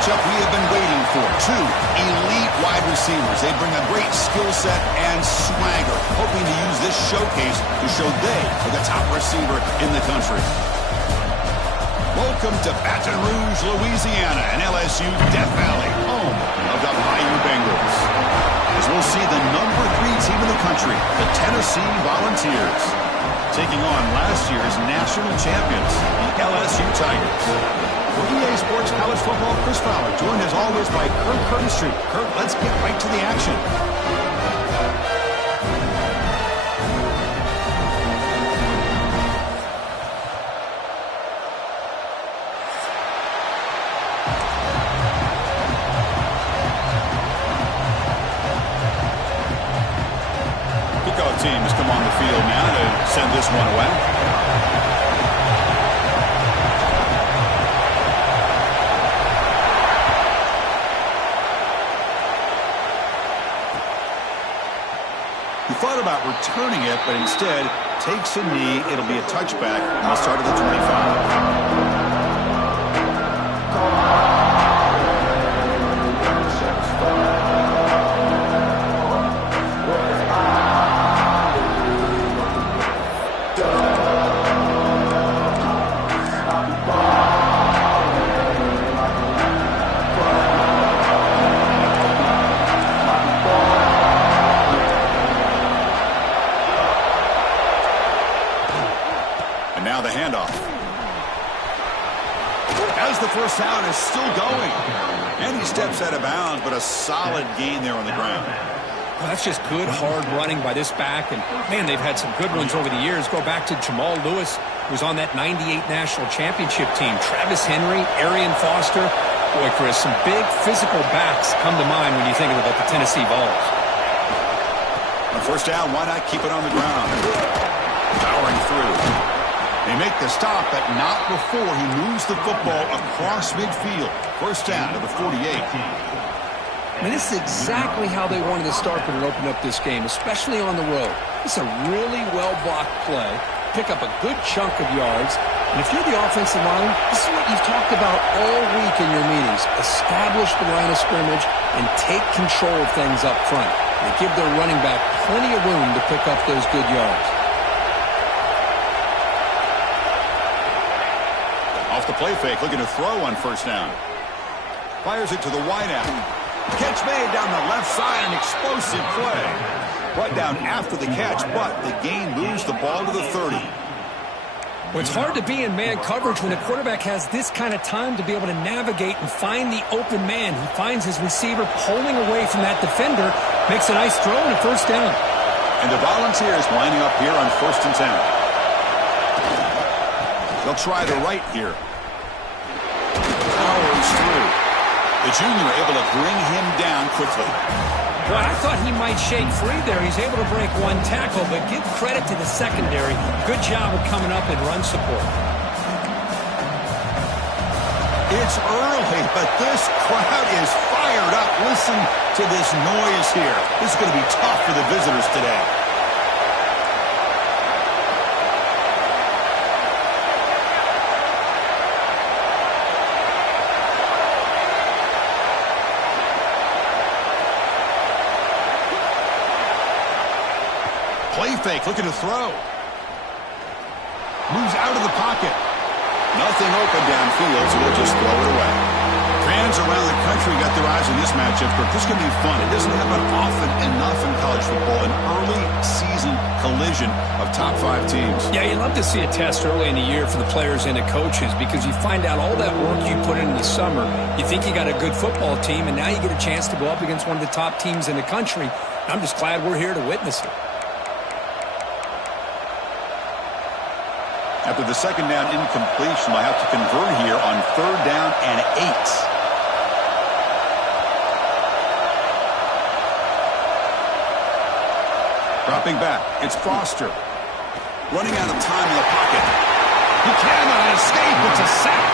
matchup we have been waiting for. Two elite wide receivers. They bring a great skill set and swagger, hoping to use this showcase to show they are the top receiver in the country. Welcome to Baton Rouge, Louisiana, and LSU Death Valley, home of the Bayou Bengals. As we'll see the number 3 team in the country, the Tennessee Volunteers, taking on last year's national champions, the LSU Tigers. For EA Sports College Football, Chris Fowler, joined as always by Kirk Curtis. Kirk, let's get right to the action. Kickoff team has come on the field now to send this one away. Thought about returning it, but instead takes a knee. It'll be a touchback on the start of the 25. Now the handoff. As the first down is still going. And he steps out of bounds, but a solid gain there on the ground. Well, that's just good, hard running by this back. And, man, they've had some good ones over the years. Go back to Jamal Lewis, who was on that 98 national championship team. Travis Henry, Arian Foster. Boy, Chris, some big physical backs come to mind when you think about the Tennessee Vols. On first down, why not keep it on the ground? Powering through. They make the stop, but not before he moves the football across midfield. First down to the 48. I mean, this is exactly how they wanted to start when it opened up this game, especially on the road. It's a really well-blocked play. Pick up a good chunk of yards. And if you're the offensive line, this is what you've talked about all week in your meetings. Establish the line of scrimmage and take control of things up front. They give their running back plenty of room to pick up those good yards. Off the play fake, looking to throw on first down. Fires it to the wideout. Catch made down the left side, an explosive play. Brought down after the catch, but the gain moves the ball to the 30. Well, it's hard to be in man coverage when the quarterback has this kind of time to be able to navigate and find the open man. He finds his receiver pulling away from that defender, makes a nice throw and a first down. And the Volunteers lining up here on first and 10. They'll try the right here. Powers through. The junior able to bring him down quickly. Well, I thought he might shake free there. He's able to break one tackle, but give credit to the secondary. Good job of coming up and run support. It's early, but this crowd is fired up. Listen to this noise here. This is going to be tough for the visitors today. Play fake, looking to throw. Moves out of the pocket. Nothing open downfield, so he'll just throw it away. Fans around the country got their eyes on this matchup, but this is going to be fun. It doesn't happen often enough in college football, an early season collision of top 5 teams. Yeah, you love to see a test early in the year for the players and the coaches because you find out all that work you put in the summer. You think you got a good football team, and now you get a chance to go up against one of the top teams in the country. I'm just glad we're here to witness it. After the second down incompletion, they'll have to convert here on third down and 8. Dropping back, it's Foster. Running out of time in the pocket. He cannot escape, it's a sack.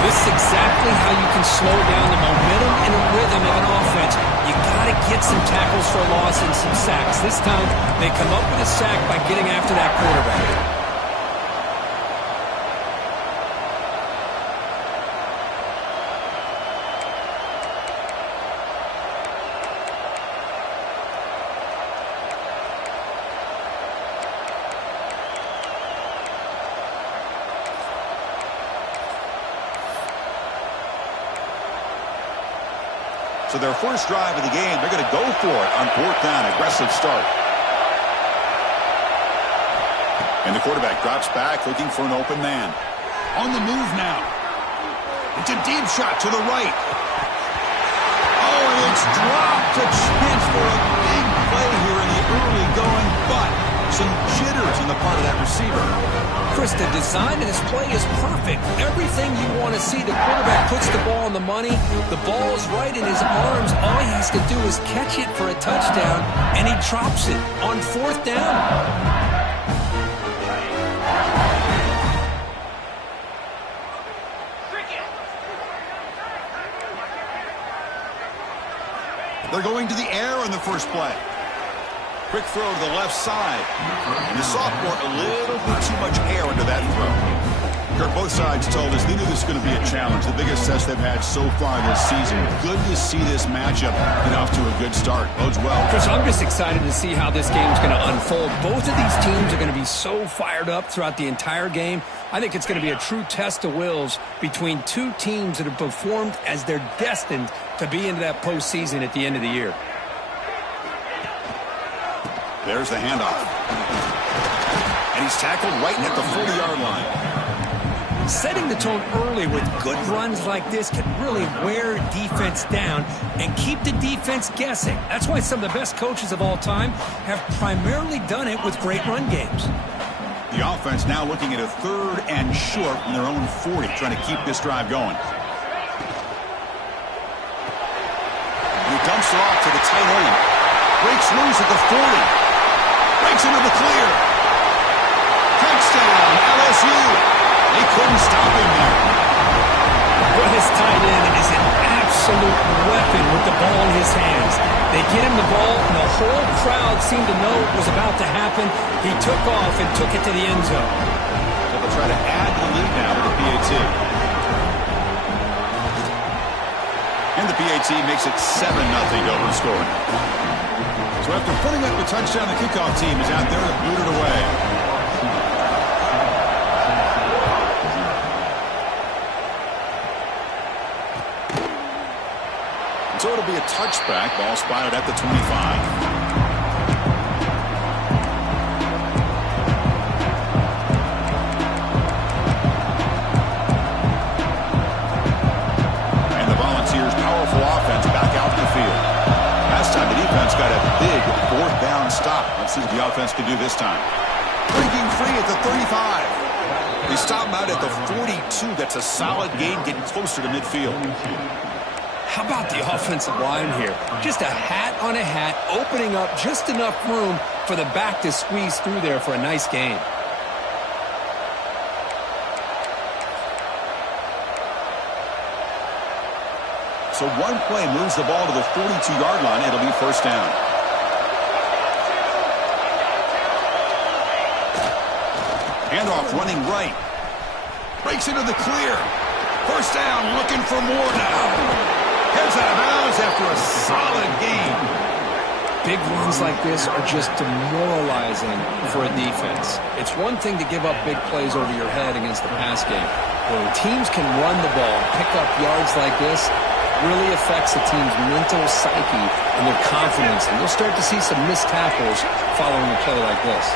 This is exactly how you can slow down the momentum and a rhythm of an offense. You got to get some tackles for a loss and some sacks. This time, they come up with a sack by getting after that quarterback. So their first drive of the game, they're going to go for it on 4th down. Aggressive start. And the quarterback drops back looking for an open man. On the move now. It's a deep shot to the right. Oh, and it's dropped. A chance for a big play here in the early going, but some jitters on the part of that receiver. Chris, the design of this play is perfect. Everything you want to see. The quarterback puts the ball on the money. The ball is right in his arms. All he has to do is catch it for a touchdown, and he drops it on 4th down. They're going to the air on the first play. Quick throw to the left side. And the sophomore, a little bit too much air into that throw. Kirk, both sides told us they knew this was going to be a challenge. The biggest test they've had so far this season. Good to see this matchup get off to a good start. Bodes well. Chris, I'm just excited to see how this game's going to unfold. Both of these teams are going to be so fired up throughout the entire game. I think it's going to be a true test of wills between two teams that have performed as they're destined to be into that postseason at the end of the year. There's the handoff. And he's tackled right at the 40-yard line. Setting the tone early with good runs like this can really wear defense down and keep the defense guessing. That's why some of the best coaches of all time have primarily done it with great run games. The offense now looking at a 3rd and short from their own 40, trying to keep this drive going. He dumps it off to the tight end. Breaks loose at the 40. Breaks into the clear. Touchdown, LSU. They couldn't stop him there. Well, his tight end is an absolute weapon with the ball in his hands. They get him the ball, and the whole crowd seemed to know it was about to happen. He took off and took it to the end zone. So they'll try to add the lead now to the PAT. And the PAT makes it 7-0 to open scoring. So after putting up a touchdown, the kickoff team is out there to boot it away. So it'll be a touchback. Ball spotted at the 25. Got a big 4th down stop. Let's see what the offense can do this time. Breaking free at the 35. They stop him out at the 42. That's a solid gain, getting closer to midfield. How about the offensive line here? Just a hat on a hat, opening up just enough room for the back to squeeze through there for a nice gain. So one play moves the ball to the 42-yard line. It'll be 1st down. Handoff running right. Breaks into the clear. 1st down, looking for more now. Heads out of bounds after a solid gain. Big runs like this are just demoralizing for a defense. It's one thing to give up big plays over your head against the pass game. When teams can run the ball, pick up yards like this, really affects the team's mental psyche and their confidence. And you'll start to see some missed tackles following a play like this.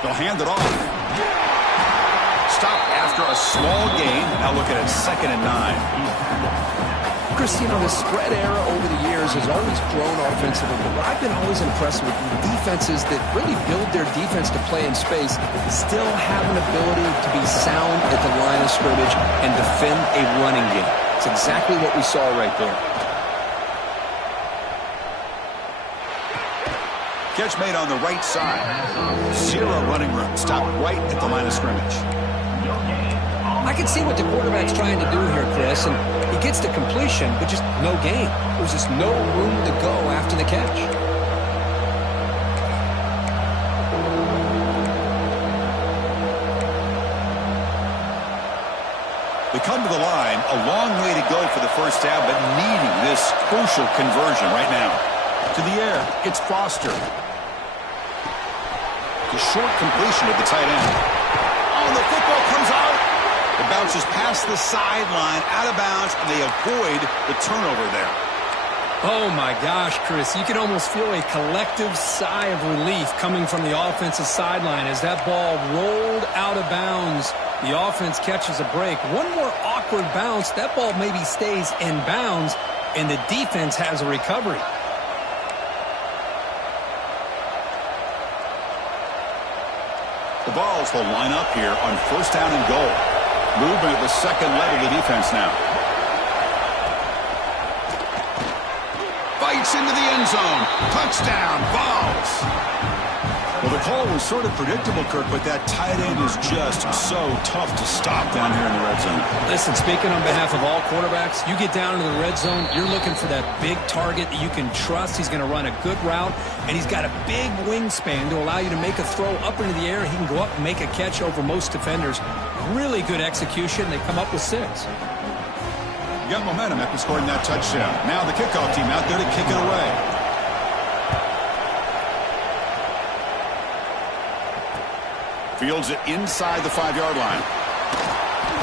They'll hand it off. Stop after a small gain. Now look at it, 2nd and 9. Chris, you know, the spread era over the years has always grown offensively, but I've been always impressed with defenses that really build their defense to play in space, still have an ability to be sound at the line of scrimmage and defend a running game. It's exactly what we saw right there. Catch made on the right side. 0 running room. Stop right at the line of scrimmage. I can see what the quarterback's trying to do here, Chris, and he gets the completion, but just no gain. There's just no room to go after the catch. They come to the line, a long way to go for the 1st down, but needing this crucial conversion right now. To the air, it's Foster. The short completion of the tight end. Oh, the football comes out. It bounces past the sideline, out of bounds, and they avoid the turnover there. Oh, my gosh, Chris. You can almost feel a collective sigh of relief coming from the offensive sideline as that ball rolled out of bounds. The offense catches a break. One more awkward bounce. That ball maybe stays in bounds, and the defense has a recovery. The Vols will line up here on first down and goal. Movement at the second level of the defense now. Bites into the end zone. Touchdown, Vols. Well, the call was sort of predictable, Kirk, but that tight end is just so tough to stop down here in the red zone. Listen, speaking on behalf of all quarterbacks, you get down into the red zone, you're looking for that big target that you can trust. He's going to run a good route, and he's got a big wingspan to allow you to make a throw up into the air. He can go up and make a catch over most defenders. Really good execution. They come up with 6. You got momentum after scoring that touchdown. Now the kickoff team out there to kick it away. Fields it inside the 5-yard line.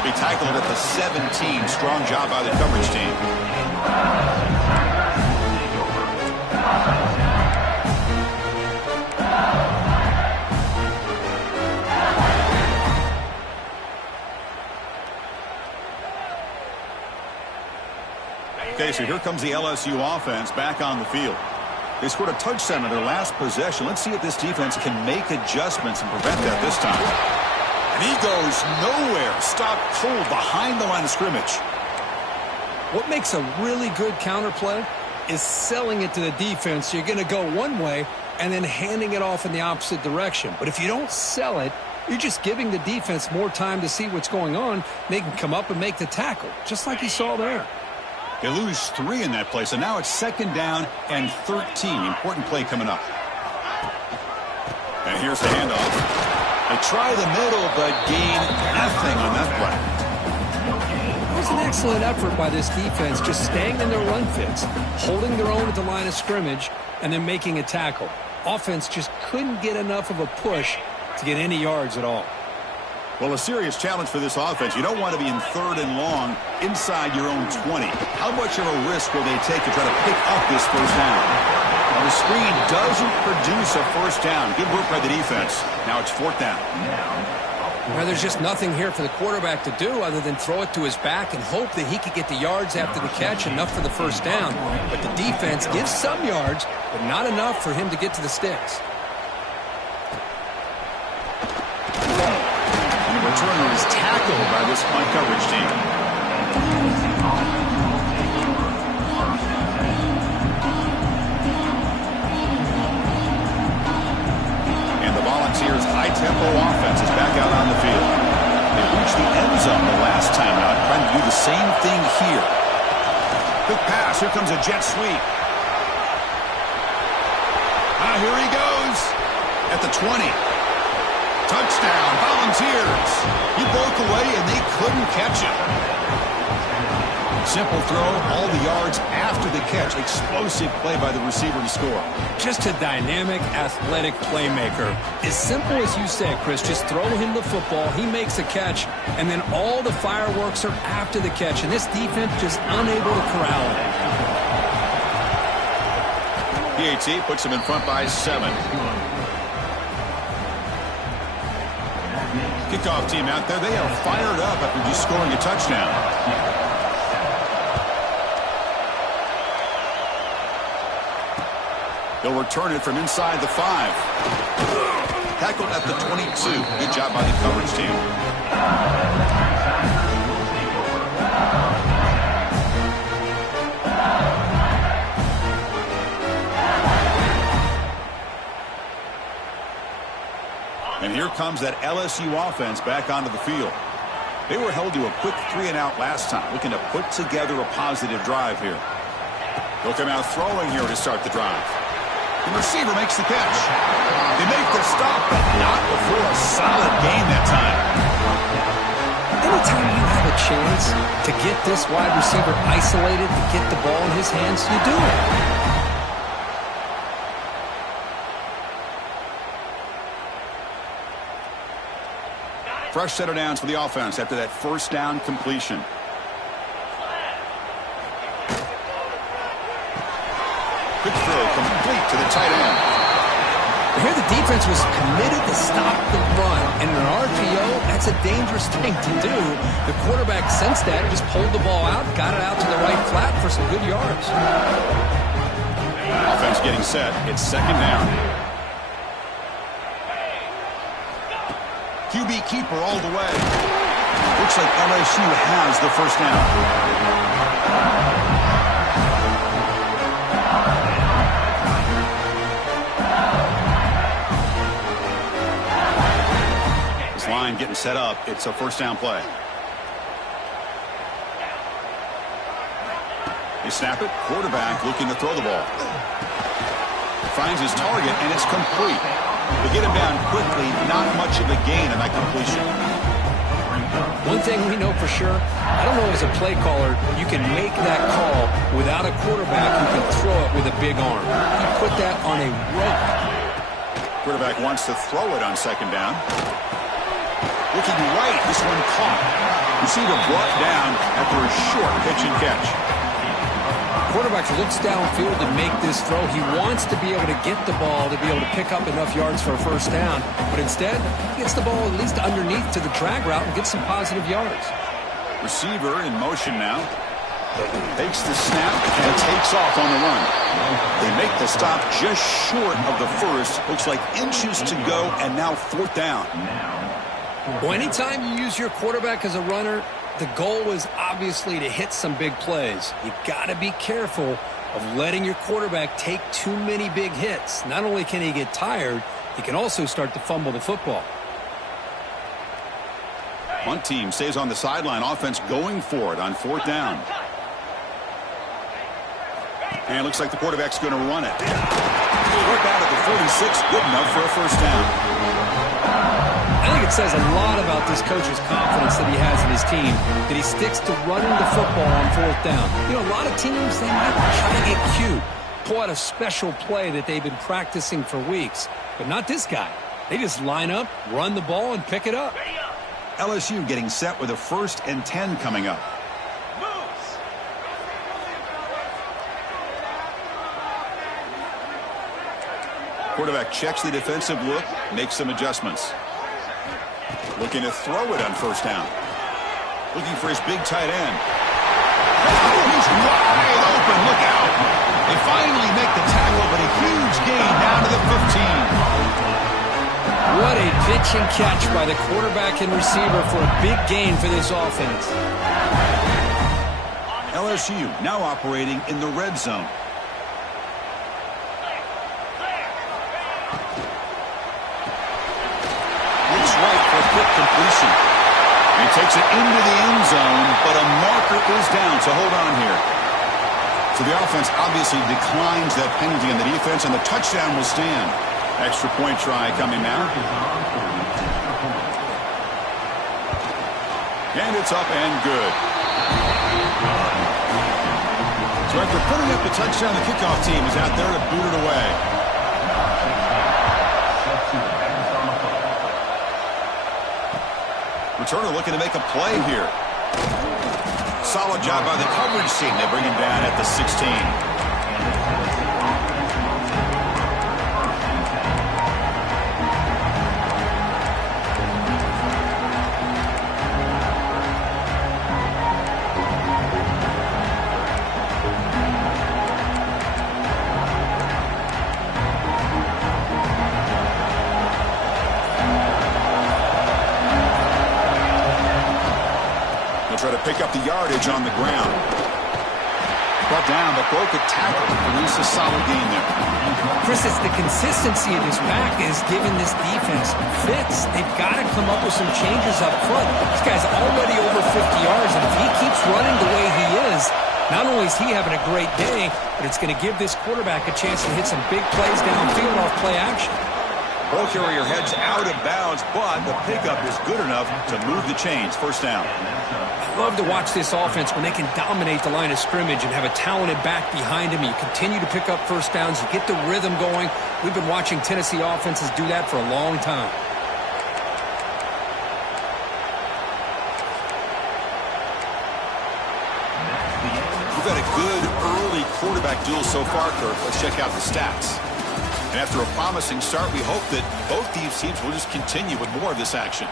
He tackled it at the 17. Strong job by the coverage team. Okay, so here comes the LSU offense back on the field. They scored a touchdown in their last possession. Let's see if this defense can make adjustments and prevent that this time. And he goes nowhere. Stopped cold behind the line of scrimmage. What makes a really good counterplay is selling it to the defense. You're going to go one way and then handing it off in the opposite direction. But if you don't sell it, you're just giving the defense more time to see what's going on. They can come up and make the tackle, just like you saw there. They lose 3 in that play, so now it's second down and 13. Important play coming up. And here's the handoff. They try the middle, but gain nothing on that play. It was an excellent effort by this defense, just staying in their run fits, holding their own at the line of scrimmage, and then making a tackle. Offense just couldn't get enough of a push to get any yards at all. Well, a serious challenge for this offense. You don't want to be in 3rd and long inside your own 20. How much of a risk will they take to try to pick up this first down? Well, the screen doesn't produce a first down. Good work by the defense. Now it's 4th down. Well, there's just nothing here for the quarterback to do other than throw it to his back and hope that he could get the yards after the catch, enough for the first down. But the defense gives some yards, but not enough for him to get to the sticks. Returner is tackled by this punt coverage team. And the Volunteers' high-tempo offense is back out on the field. They reached the end zone the last time out, trying to do the same thing here. Quick pass. Here comes a jet sweep. Here he goes at the 20. Touchdown, Volunteers. He broke away, and they couldn't catch him. Simple throw, all the yards after the catch. Explosive play by the receiver to score. Just a dynamic, athletic playmaker. As simple as you said, Chris, just throw him the football, he makes a catch, and then all the fireworks are after the catch, and this defense just unable to corral it. PAT puts him in front by 7. Kickoff team out there. They are fired up after just scoring a touchdown. They'll return it from inside the 5. Tackled at the 22. Good job by the coverage team. And here comes that LSU offense back onto the field. They were held to a quick 3-and-out last time, looking to put together a positive drive here. They'll come out throwing here to start the drive. The receiver makes the catch. They make the stop, but not before a solid gain that time. Anytime you have a chance to get this wide receiver isolated, to get the ball in his hands, you do it. Fresh set of downs for the offense after that first down completion. Quick throw complete to the tight end. Here the defense was committed to stop the run. And in an RPO, that's a dangerous thing to do. The quarterback sensed that, just pulled the ball out, got it out to the right flat for some good yards. Offense getting set. It's second down. QB keeper all the way. Looks like LSU has the first down. Line getting set up. It's a first down play. They snap it. Quarterback looking to throw the ball. Finds his target, and it's complete. They get him down quickly. Not much of a gain on that completion. One thing we know for sure, I don't know as a play caller, you can make that call without a quarterback who can throw it with a big arm. You put that on a rope. Quarterback wants to throw it on second down. Looking right, this one caught. Receiver brought down after a short pitch and catch. Quarterback looks downfield to make this throw. He wants to be able to get the ball to be able to pick up enough yards for a first down. But instead, he gets the ball at least underneath to the drag route and gets some positive yards. Receiver in motion now. Takes the snap and takes off on the run. They make the stop just short of the first. Looks like inches to go, and now fourth down. Well, anytime you use your quarterback as a runner, the goal is obviously to hit some big plays. You got to be careful of letting your quarterback take too many big hits. Not only can he get tired, he can also start to fumble the football. One team stays on the sideline. Offense going for it on fourth down. And it looks like the quarterback's going to run it. Work out at the 46, good enough for a first down. I think it says a lot about this coach's confidence that he has in his team, that he sticks to running the football on fourth down. You know, a lot of teams, they might try to get cute, pull out a special play that they've been practicing for weeks. But not this guy. They just line up, run the ball, and pick it up. LSU getting set with a 1st and 10 coming up. Quarterback checks the defensive look, makes some adjustments. Looking to throw it on first down. Looking for his big tight end. Oh, he's wide open. Look out. They finally make the tackle, but a huge gain down to the 15. What a pitch and catch by the quarterback and receiver for a big gain for this offense. LSU now operating in the red zone. Completion. He takes it into the end zone, but a marker is down, so hold on here. So the offense obviously declines that penalty on the defense, and the touchdown will stand. Extra point try coming now. And it's up and good. So after putting up the touchdown, the kickoff team is out there to boot it away. Returner looking to make a play here. Solid job by the coverage team. They bring him down at the 16. Try to pick up the yardage on the ground. Brought down, but broke a tackle. Produce a solid gain there. Chris, it's the consistency of this pack is giving this defense fits. They've got to come up with some changes up front. This guy's already over 50 yards, and if he keeps running the way he is, not only is he having a great day, but it's going to give this quarterback a chance to hit some big plays downfield off play action. Ball carrier heads out of bounds, but the pickup is good enough to move the chains. First down. I love to watch this offense when they can dominate the line of scrimmage and have a talented back behind him. You continue to pick up first downs. You get the rhythm going. We've been watching Tennessee offenses do that for a long time. quarterback duel so far, Kirk. Let's check out the stats. And after a promising start, we hope that both these teams will just continue with more of this action.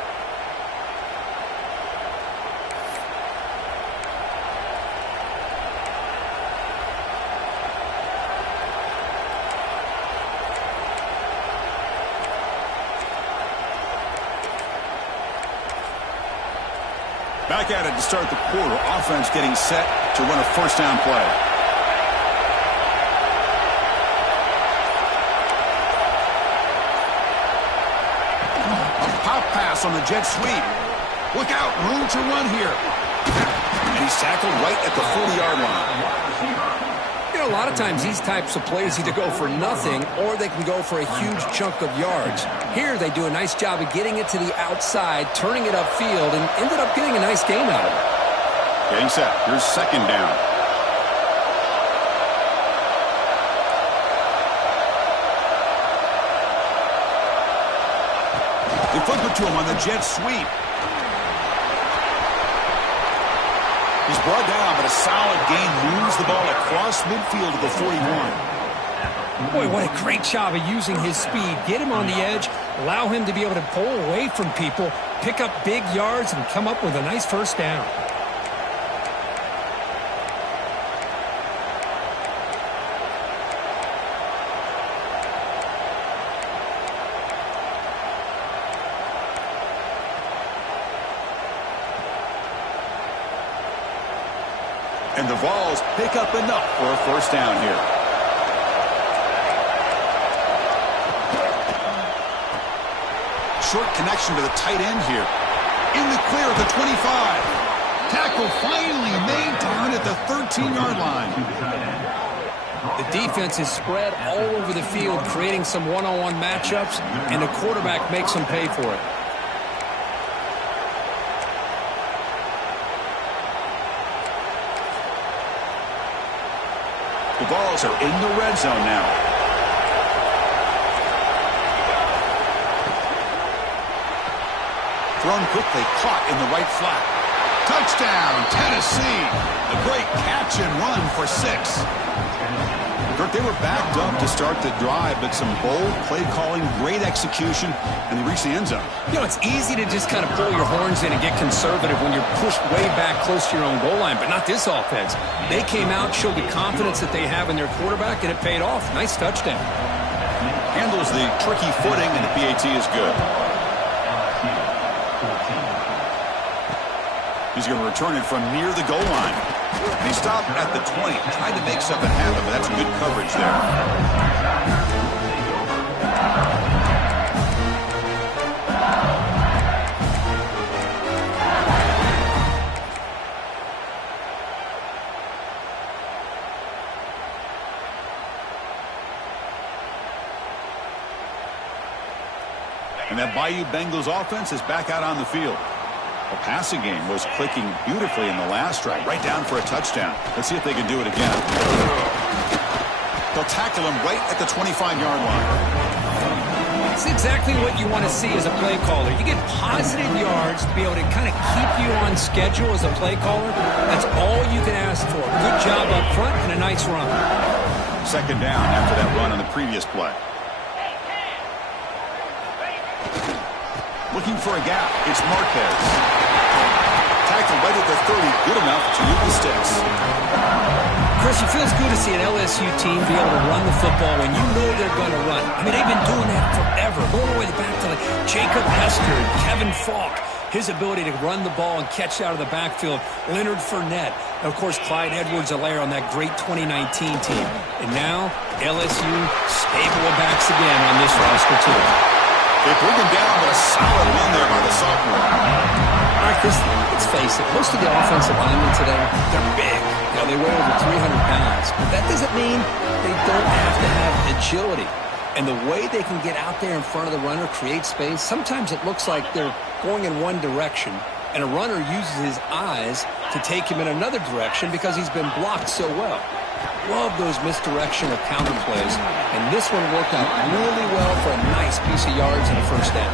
Back at it to start the quarter. Offense getting set to run a first down play. A pop pass on the jet sweep. Look out, room to run here. And he's tackled right at the 40-yard line. You know, a lot of times these types of plays either go for nothing or they can go for a huge chunk of yards. Here they do a nice job of getting it to the outside, turning it upfield, and ended up getting a nice game out of it. Getting set. Here's second down. They flip it to him on the jet sweep. He's brought down, but a solid gain moves the ball across midfield to the 41. Boy, what a great job of using his speed. Get him on the edge, allow him to be able to pull away from people, pick up big yards, and come up with a nice first down. And the Vols pick up enough for a first down here. Short connection to the tight end here. In the clear at the 25. Tackle finally made down at the 13-yard line. The defense is spread all over the field, creating some one-on-one matchups, and the quarterback makes them pay for it. The Vols are in the red zone now. Thrown quickly, caught in the right flat. Touchdown, Tennessee. A great catch and run for 6. Kirk, they were backed up to start the drive, but some bold play calling, great execution, and they reached the end zone. You know, it's easy to just kind of pull your horns in and get conservative when you're pushed way back close to your own goal line, but not this offense. They came out, showed the confidence that they have in their quarterback, and it paid off. Nice touchdown. Handles the tricky footing, and the PAT is good. He's going to return it from near the goal line. And he stopped at the 20, tried to make something happen, but that's good coverage there. And that Bayou Bengals offense is back out on the field. The passing game was clicking beautifully in the last drive, right down for a touchdown. Let's see if they can do it again. They'll tackle him right at the 25-yard line. It's exactly what you want to see as a play caller. You get positive yards to be able to kind of keep you on schedule as a play caller. That's all you can ask for. Good job up front and a nice run. Second down after that run on the previous play. Looking for a gap. It's Marquez. Tackled right at the 30. Good enough to move the sticks. Chris, it feels good to see an LSU team be able to run the football when you know they're going to run. I mean, they've been doing that forever. Going all the way back to like Jacob Hester and Kevin Falk. His ability to run the ball and catch out of the backfield. Leonard Fournette. And, of course, Clyde Edwards-Helaire on that great 2019 team. And now, LSU stable of backs again on this roster, too. They bring him down, but a solid run there by the sophomore. All right, Chris, let's face it. Most of the offensive linemen today, they're big. You know, they weigh over 300 pounds. But that doesn't mean they don't have to have agility. And the way they can get out there in front of the runner, create space, sometimes it looks like they're going in one direction, and a runner uses his eyes to take him in another direction because he's been blocked so well. Love those misdirection or counter plays, and this one worked out really well for a nice piece of yards and a first down.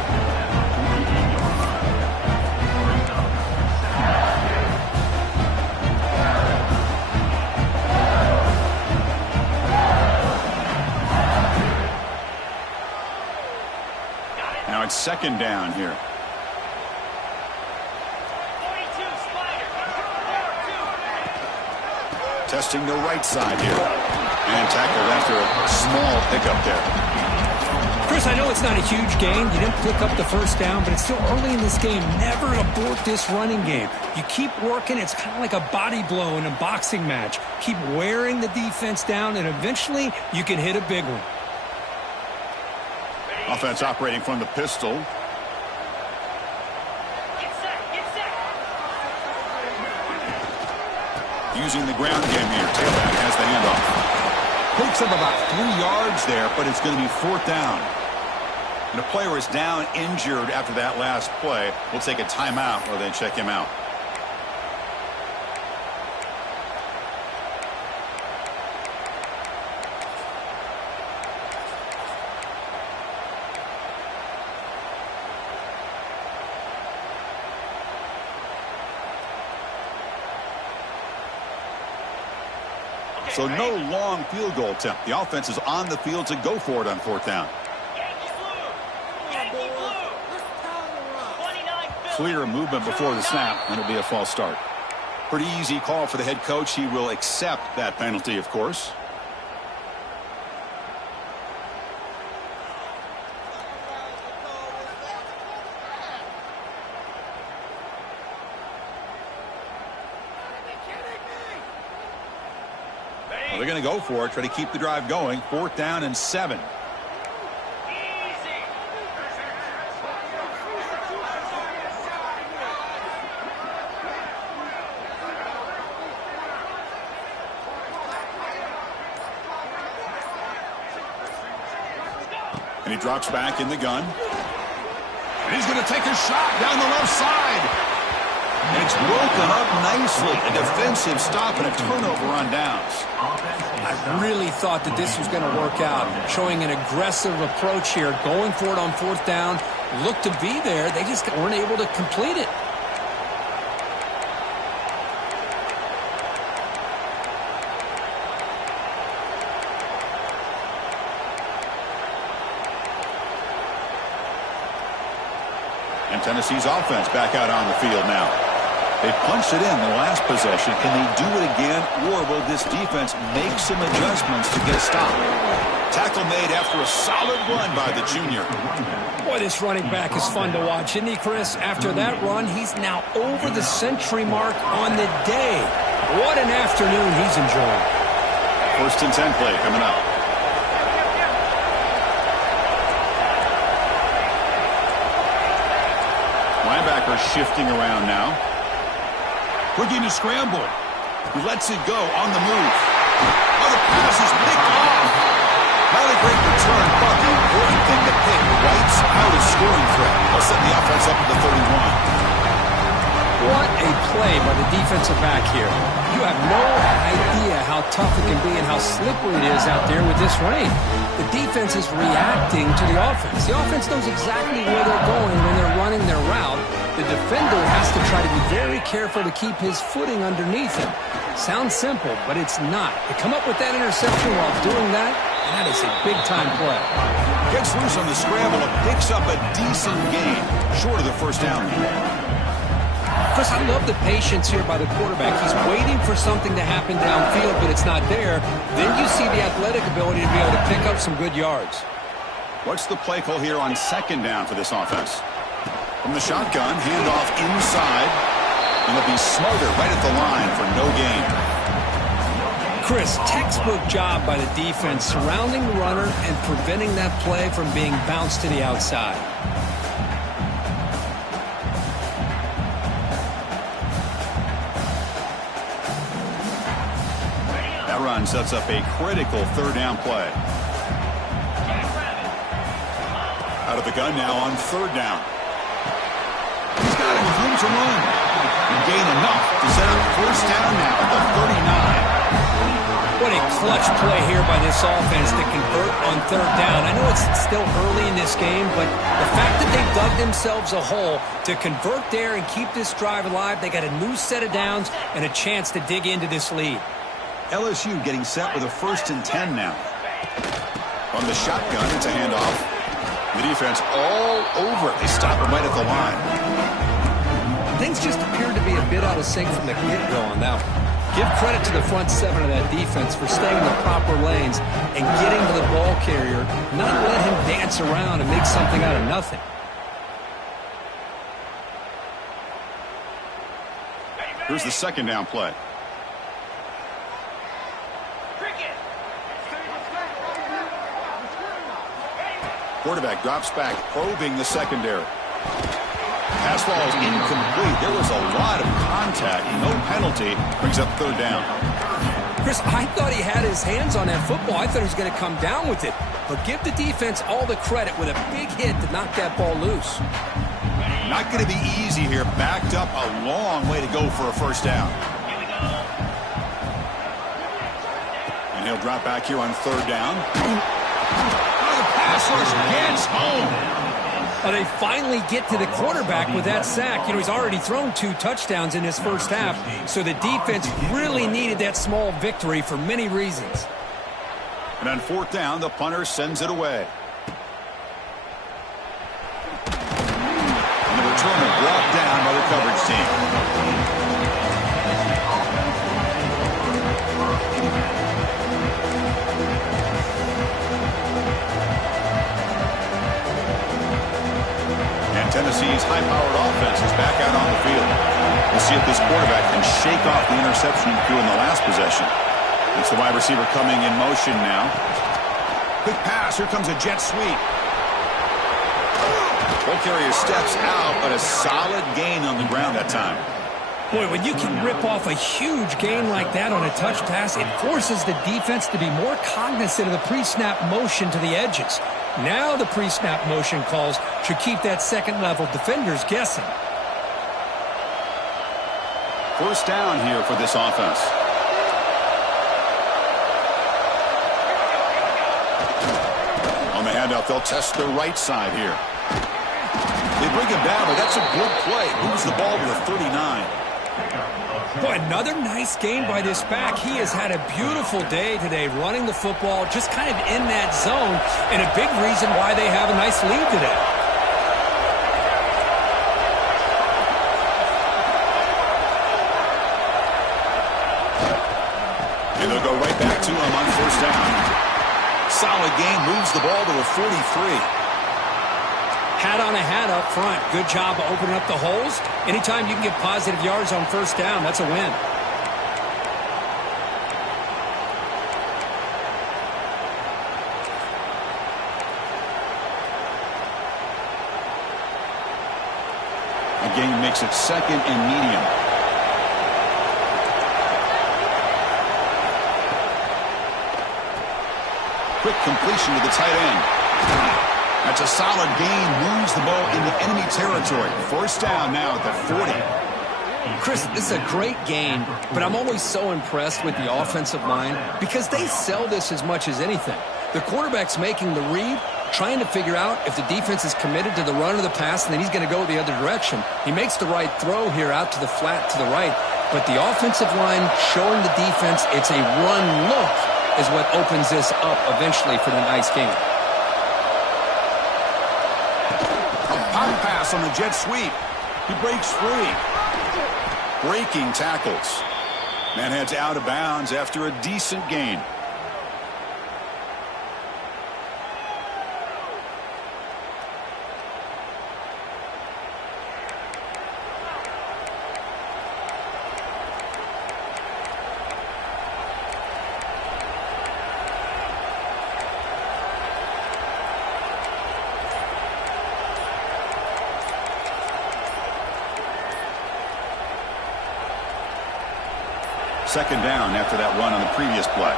on second down here. Testing the right side here. And tackled after a small pickup there. Chris, I know it's not a huge gain. You didn't pick up the first down, but it's still early in this game. Never abort this running game. You keep working. It's kind of like a body blow in a boxing match. Keep wearing the defense down, and eventually you can hit a big one. Offense operating from the pistol. Using the ground game here. Tailback has the handoff. Picks up about 3 yards there, but it's going to be 4th down. And the player is down injured after that last play. We'll take a timeout or then check him out. So no long field goal attempt. The offense is on the field to go for it on 4th down. Clear movement before the snap, and it'll be a false start. Pretty easy call for the head coach. He will accept that penalty, of course. Well, they're going to go for it, try to keep the drive going. 4th down and 7. And he drops back in the gun. And he's going to take a shot down the left side. And it's broken up nicely. A defensive stop and a turnover on downs. I really thought that this was going to work out. Showing an aggressive approach here. Going for it on 4th down. Looked to be there. They just weren't able to complete it. And Tennessee's offense back out on the field now. They punched it in the last possession. Can they do it again, or will this defense make some adjustments to get a stop? Tackle made after a solid run by the junior. Boy, this running back is fun to watch, isn't he, Chris? After that run, he's now over the century mark on the day. What an afternoon he's enjoying. 1st and 10 play coming up. Linebacker shifting around now. Looking to scramble. He lets it go on the move. Oh, the pass is picked off. Not a great return, but the important thing to pick wipes out a scoring threat. They'll set the offense up at the 31. What a play by the defensive back here. You have no idea how tough it can be and how slippery it is out there with this rain. The defense is reacting to the offense. The offense knows exactly where they're going when they're running their route. The defender has to try to be very careful to keep his footing underneath him. Sounds simple, but it's not. To come up with that interception while doing that, that is a big-time play. Gets loose on the scramble and picks up a decent gain, short of the 1st down. Chris, I love the patience here by the quarterback. He's waiting for something to happen downfield, but it's not there. Then you see the athletic ability to be able to pick up some good yards. What's the play call here on 2nd down for this offense? From the shotgun, handoff inside. And they'll be smarter right at the line for no gain. Chris, textbook job by the defense surrounding the runner and preventing that play from being bounced to the outside. That run sets up a critical 3rd down play. Out of the gun now on 3rd down. He's got it with room to run. And gain enough to set up 1st down now at the 39. What a clutch play here by this offense to convert on 3rd down. I know it's still early in this game, but the fact that they dug themselves a hole to convert there and keep this drive alive, they got a new set of downs and a chance to dig into this lead. LSU getting set with a 1st and 10 now. On the shotgun, it's a handoff. The defense all over it. They stop him right at the line. Things just appeared to be a bit out of sync from the get-go on that one. Give credit to the front seven of that defense for staying in the proper lanes and getting to the ball carrier, not let him dance around and make something out of nothing. Here's the second down play. Quarterback drops back, probing the secondary. Pass ball is incomplete. There was a lot of contact. No penalty. Brings up third down. Chris, I thought he had his hands on that football. I thought he was going to come down with it. But give the defense all the credit with a big hit to knock that ball loose. Not going to be easy here. Backed up a long way to go for a first down. And he'll drop back here on third down. The pass rush gets home. They finally get to the quarterback with that sack. You know, he's already thrown 2 touchdowns in his first half, so the defense really needed that small victory for many reasons. And on fourth down, the punter sends it away. And the returner brought down by the coverage team. Tennessee's high-powered offense is back out on the field. We'll see if this quarterback can shake off the interception he threw in the last possession. It's the wide receiver coming in motion now. Quick pass. Here comes a jet sweep. Ball carrier steps out, but a solid gain on the ground that time. Boy, when you can rip off a huge gain like that on a touch pass, it forces the defense to be more cognizant of the pre-snap motion to the edges. Now the pre-snap motion calls should keep that second-level defenders guessing. First down here for this offense. On the handoff, they'll test the right side here. They bring him down, but that's a good play. Moves the ball to the 39. Boy, another nice gain by this back. He has had a beautiful day today running the football, just kind of in that zone, and a big reason why they have a nice lead today. And they'll go right back to him on first down. Solid gain, moves the ball to the 43. Hat on a hat up front. Good job of opening up the holes. Anytime you can get positive yards on first down, that's a win. Again, makes it second and medium. Quick completion to the tight end. That's a solid gain. Moves the ball into enemy territory. First down now at the 40. Chris, this is a great game, but I'm always so impressed with the offensive line because they sell this as much as anything. The quarterback's making the read, trying to figure out if the defense is committed to the run or the pass, and then he's going to go the other direction. He makes the right throw here out to the flat to the right, but the offensive line showing the defense it's a run look is what opens this up eventually for the nice game. Pop pass on the jet sweep. He breaks free. Breaking tackles. Man heads out of bounds after a decent gain. Second down after that run on the previous play.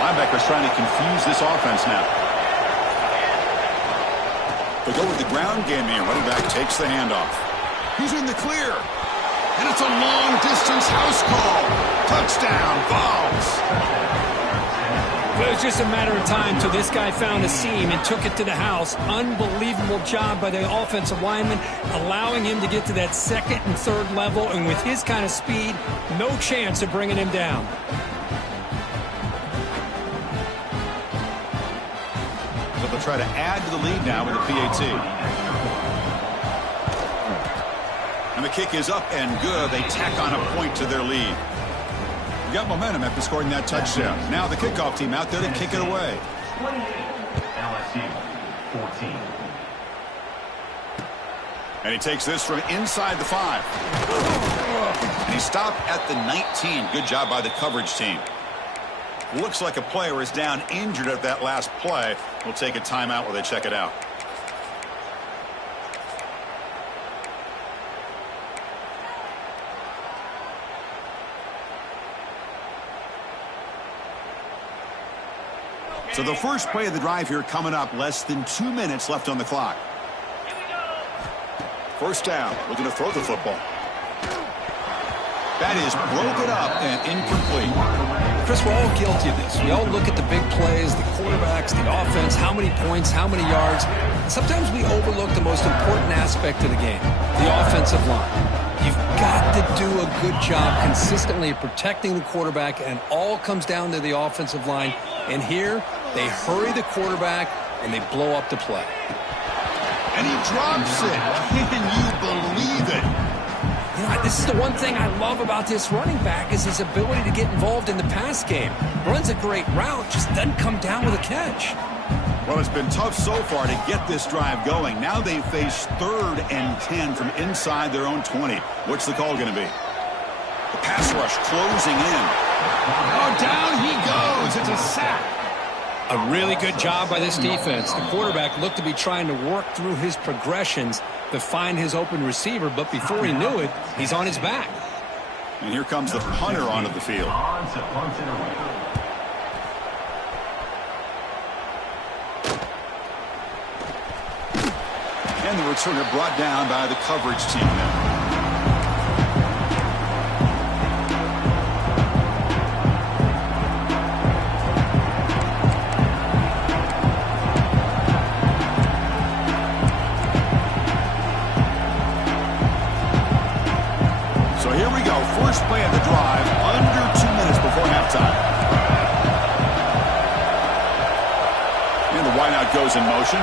Linebackers trying to confuse this offense now. They go with the ground game here. Running back takes the handoff. He's in the clear. And it's a long-distance house call. Touchdown, Vols. It was just a matter of time till this guy found a seam and took it to the house. Unbelievable job by the offensive lineman, allowing him to get to that second and third level. And with his kind of speed, no chance of bringing him down. So they'll try to add to the lead now with the PAT. And the kick is up and good. They tack on a point to their lead. Got momentum after scoring that touchdown. Now the kickoff team out there to kick it away. 28, LSU, 14. And he takes this from inside the 5. And he stopped at the 19. Good job by the coverage team. Looks like a player is down injured at that last play. We'll take a timeout while they check it out. So the first play of the drive here coming up, less than 2 minutes left on the clock. First down, looking to throw the football. That is broken up and incomplete. Chris, we're all guilty of this. We all look at the big plays, the quarterbacks, the offense, how many points, how many yards. Sometimes we overlook the most important aspect of the game, the offensive line. You've got to do a good job consistently of protecting the quarterback, and it all comes down to the offensive line. And here, they hurry the quarterback, and they blow up the play. And he drops it. Can you believe it? You know, this is the one thing I love about this running back is his ability to get involved in the pass game. Runs a great route, just doesn't come down with a catch. Well, it's been tough so far to get this drive going. Now they face 3rd and 10 from inside their own 20. What's the call going to be? The pass rush closing in. Oh, down he goes. It's a sack. A really good job by this defense. The quarterback looked to be trying to work through his progressions to find his open receiver, but before he knew it, he's on his back. And here comes the punter onto the field. And the returner brought down by the coverage team now. So here we go. First play of the drive, under 2 minutes before halftime. And the wideout goes in motion.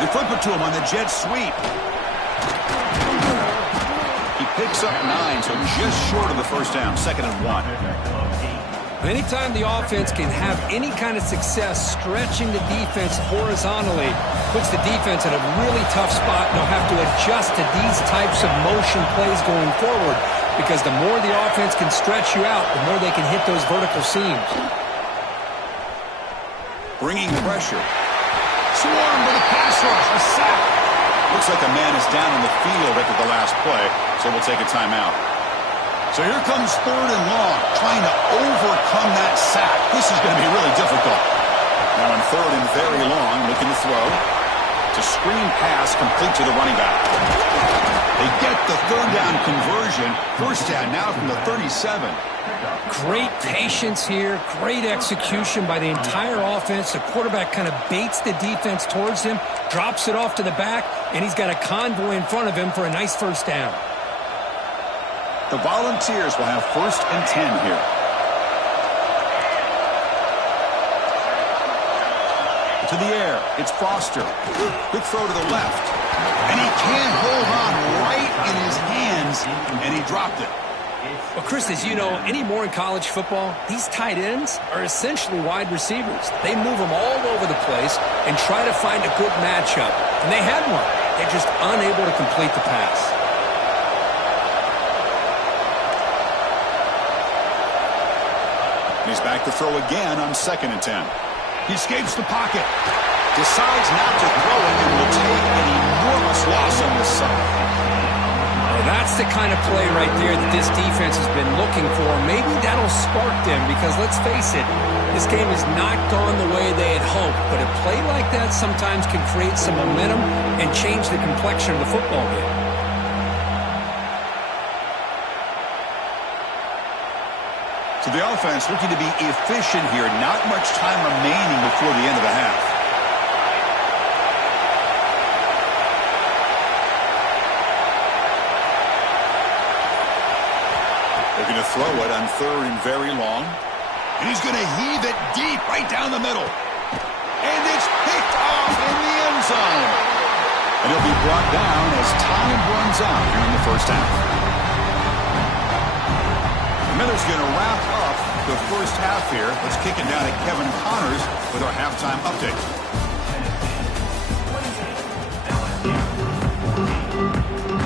They flip it to him on the jet sweep. He picks up 9, so just short of the first down. 2nd and 1. Anytime the offense can have any kind of success stretching the defense horizontally, puts the defense in a really tough spot, and they'll have to adjust to these types of motion plays going forward, because the more the offense can stretch you out, the more they can hit those vertical seams. Bringing pressure. Swarm with a pass rush, a sack. Looks like a man is down on the field after the last play, so we'll take a timeout. So here comes 3rd and long, trying to overcome that sack. This is going to be really difficult. Now in 3rd and very long, looking to throw. It's a screen pass complete to the running back. They get the 3rd down conversion. First down now from the 37. Great patience here, great execution by the entire offense. The quarterback kind of baits the defense towards him, drops it off to the back, and he's got a convoy in front of him for a nice first down. The Volunteers will have 1st and 10 here. To the air, it's Foster. Quick throw to the left. And he can't hold on right in his hands, and he dropped it. Well, Chris, as you know, anymore in college football, these tight ends are essentially wide receivers. They move them all over the place and try to find a good matchup. And they had one. They're just unable to complete the pass. He's back to throw again on 2nd and 10. He escapes the pocket. Decides not to throw it and will take an enormous loss on this side. Well, that's That's the kind of play right there that this defense has been looking for. Maybe that'll spark them because, let's face it, this game has not gone the way they had hoped. But a play like that sometimes can create some momentum and change the complexion of the football game. So the offense looking to be efficient here. Not much time remaining before the end of the half. They're going to throw it on 3rd and very long. And he's going to heave it deep right down the middle. And it's picked off in the end zone. And he'll be brought down as time runs out here in the first half. Miller's going to wrap up the first half here. Let's kick it down to Kevin Connors with our halftime update.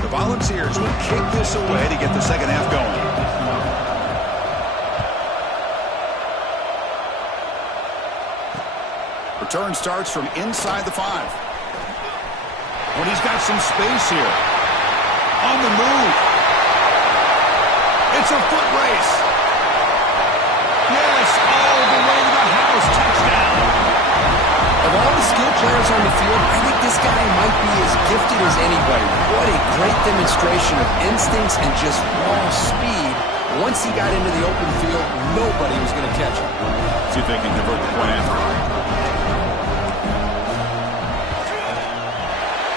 The Volunteers will kick this away to get the second half going. Return starts from inside the 5. When he's got some space here. On the move. It's a foot race. Yes, all the way to the house. Touchdown. Of all the skill players on the field, I think this guy might be as gifted as anybody. What a great demonstration of instincts and just raw speed. Once he got into the open field, nobody was going to catch him. See if they can convert the point after.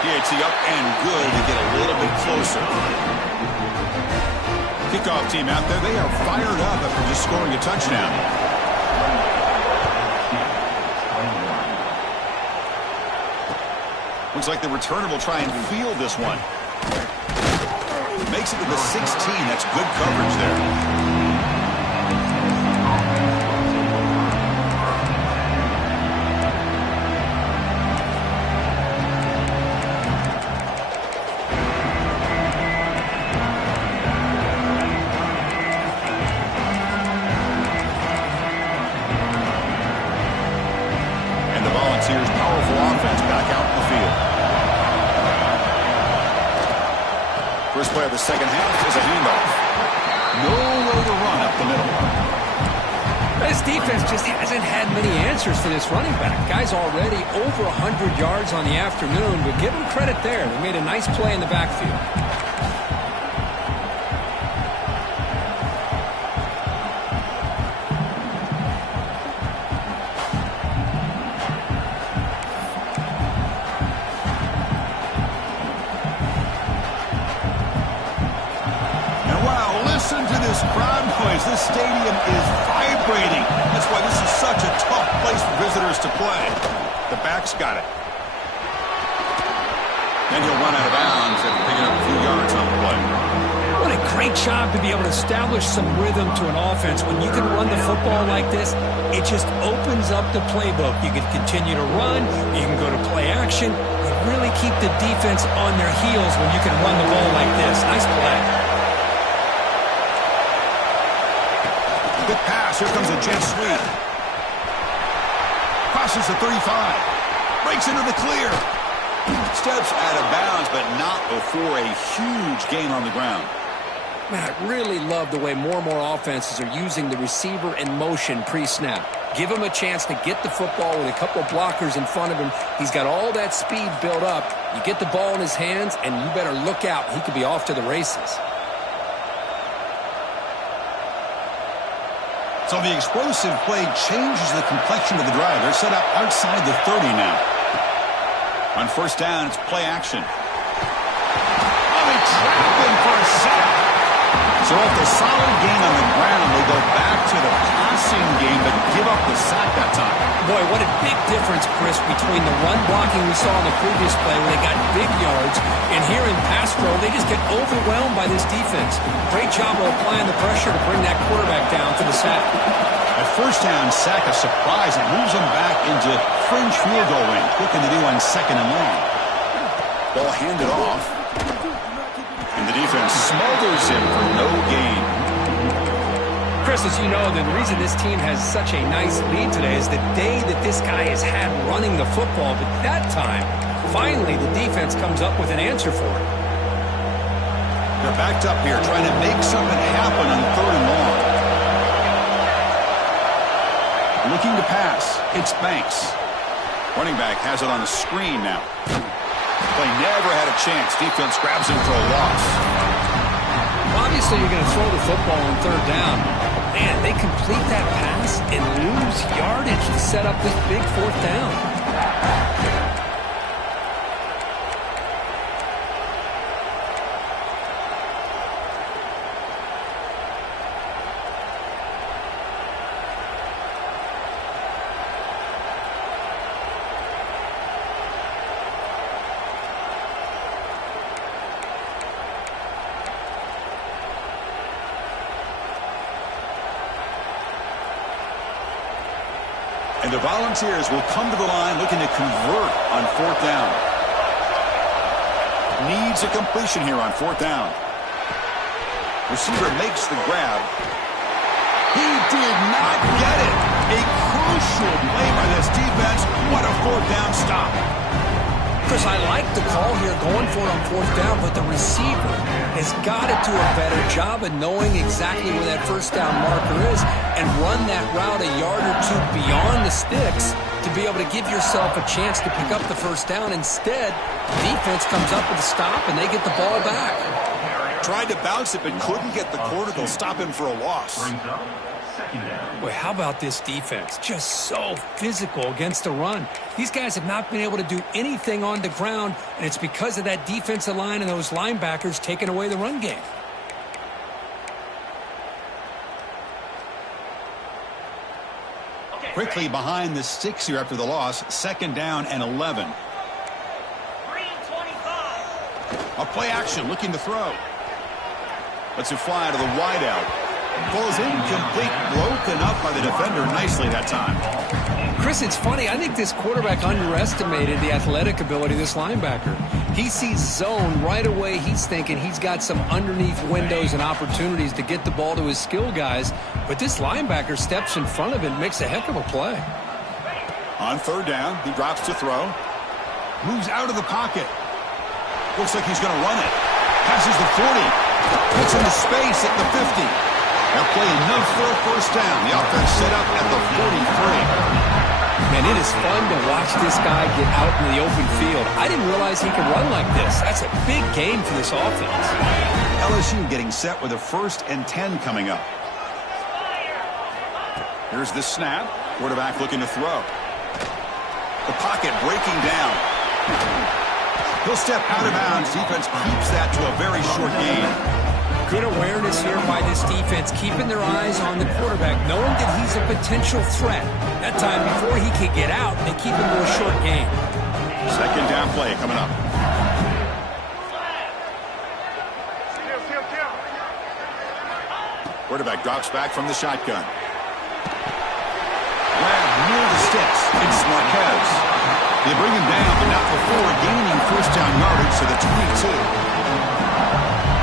PAT up and good to get a little bit closer. Kickoff team out there. They are fired up after just scoring a touchdown. Looks like the returner will try and field this one. Makes it to the 16. That's good coverage there. Powerful offense back out in the field. First play of the second half is a handoff. Nowhere to run up the middle. This defense just hasn't had many answers for this running back. Guy's already over 100 yards on the afternoon, but give him credit there. They made a nice play in the backfield. Listen to this crowd noise. This stadium is vibrating. That's why this is such a tough place for visitors to play. The back's got it. Then he'll run out of bounds after picking up a few yards on the play. What a great job to be able to establish some rhythm to an offense. When you can run the football like this, it just opens up the playbook. You can continue to run. You can go to play action. You really keep the defense on their heels when you can run the ball like this. Nice play. Good pass. Here comes a jet sweep. Crosses the 35. Breaks into the clear. Steps out of bounds, but not before a huge gain on the ground. Man, I really love the way more and more offenses are using the receiver in motion pre-snap. Give him a chance to get the football with a couple of blockers in front of him. He's got all that speed built up. You get the ball in his hands, and you better look out. He could be off to the races. So the explosive play changes the complexion of the drive. They're set up outside the 30 now. On first down, it's play action. Oh, they trap him for a sack. So after a solid gain on the ground, they go back to the passing game, but give up the sack that time. Boy, what a big difference, Chris, between the run blocking we saw in the previous play where they got big yards, and here in pass pro, they just get overwhelmed by this defense. Great job of applying the pressure to bring that quarterback down for the sack. A first down sack, a surprise. It moves them back into fringe field goal range. What can they do on second and long? Ball handed off. And the defense smothers him for no gain. Chris, as you know, the reason this team has such a nice lead today is the day that this guy has had running the football. But that time, finally, the defense comes up with an answer for it. They're backed up here trying to make something happen on 3rd and long. Looking to pass. It's Banks. Running back has it on the screen now. Play never had a chance. Defense grabs him for a loss. Obviously, you're going to throw the football on 3rd down. Man, they complete that pass and lose yardage to set up this big 4th down. And the Volunteers will come to the line looking to convert on 4th down. Needs a completion here on 4th down. Receiver makes the grab. He did not get it. A crucial play by this defense. What a 4th down stop. Chris, I like the call here going for it on 4th down, but the receiver has got to do a better job of knowing exactly where that 1st down marker is and run that route a yard or two beyond the sticks to be able to give yourself a chance to pick up the 1st down. Instead, defense comes up with a stop and they get the ball back. Tried to bounce it but couldn't get the corner. They'll stop him for a loss. Boy, how about this defense? Just so physical against the run. These guys have not been able to do anything on the ground, and it's because of that defensive line and those linebackers taking away the run game. Quickly behind the sticks here after the loss. 2nd down and 11. A play action looking to throw. Lets it fly to the wideout. Falls incomplete, broken up by the defender nicely that time. Chris, it's funny. I think this quarterback underestimated the athletic ability of this linebacker. He sees zone right away. He's thinking he's got some underneath windows and opportunities to get the ball to his skill guys. But this linebacker steps in front of it and makes a heck of a play. On 3rd down, he drops to throw. Moves out of the pocket. Looks like he's going to run it. Passes the 40. Puts into space at the 50. They'll play enough for a 1st down. The offense set up at the 43. Man, it is fun to watch this guy get out in the open field. I didn't realize he could run like this. That's a big game for this offense. LSU getting set with a 1st and 10 coming up. Here's the snap. Quarterback looking to throw. The pocket breaking down. He'll step out of bounds. Defense keeps that to a very short gain. Good awareness here by this defense, keeping their eyes on the quarterback, knowing that he's a potential threat. That time, before he can get out, they keep him to a short gain. 2nd down play coming up. Quarterback drops back from the shotgun. Grab near the sticks. It's Marquez. They bring him down, but not before gaining 1st down yardage to the 22.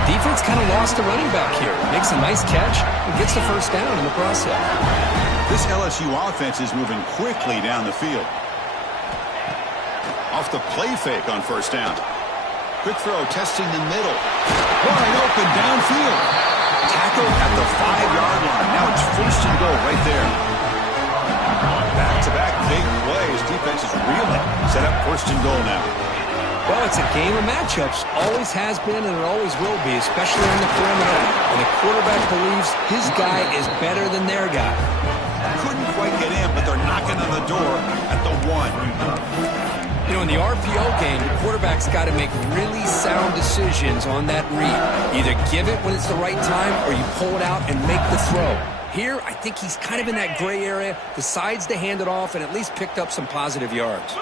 Defense kind of lost the running back here. Makes a nice catch and gets the 1st down in the process. This LSU offense is moving quickly down the field. Off the play fake on 1st down. Quick throw testing the middle. Wide open downfield. Tackle at the 5-yard line. Now it's 1st and goal right there. Back-to-back big plays. Defense is reeling. Set up 1st and goal now. Well, it's a game of matchups. Always has been and it always will be, especially on the perimeter. And the quarterback believes his guy is better than their guy. Couldn't quite get in, but they're knocking on the door at the 1. You know, in the RPO game, the quarterback's got to make really sound decisions on that read. Either give it when it's the right time or you pull it out and make the throw. Here, I think he's kind of in that gray area, decides to hand it off and at least picked up some positive yards.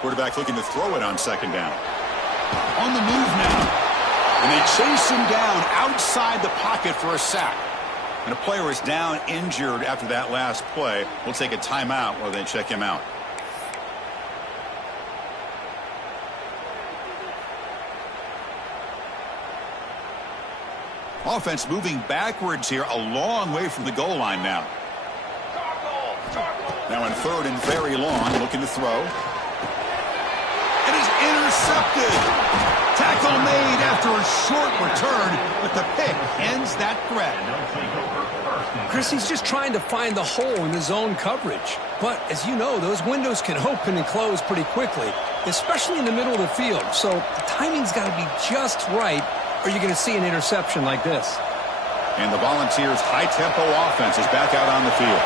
Quarterback looking to throw it on 2nd down. On the move now. And they chase him down outside the pocket for a sack. And a player is down injured after that last play. We'll take a timeout while they check him out. Offense moving backwards here, a long way from the goal line now. Now in third and very long, looking to throw. It is intercepted. Tackle made after a short return, but the pick ends that threat. Chris, he's just trying to find the hole in the zone coverage. But as you know, those windows can open and close pretty quickly, especially in the middle of the field. So the timing's got to be just right, or you're going to see an interception like this. And the Volunteers' high-tempo offense is back out on the field.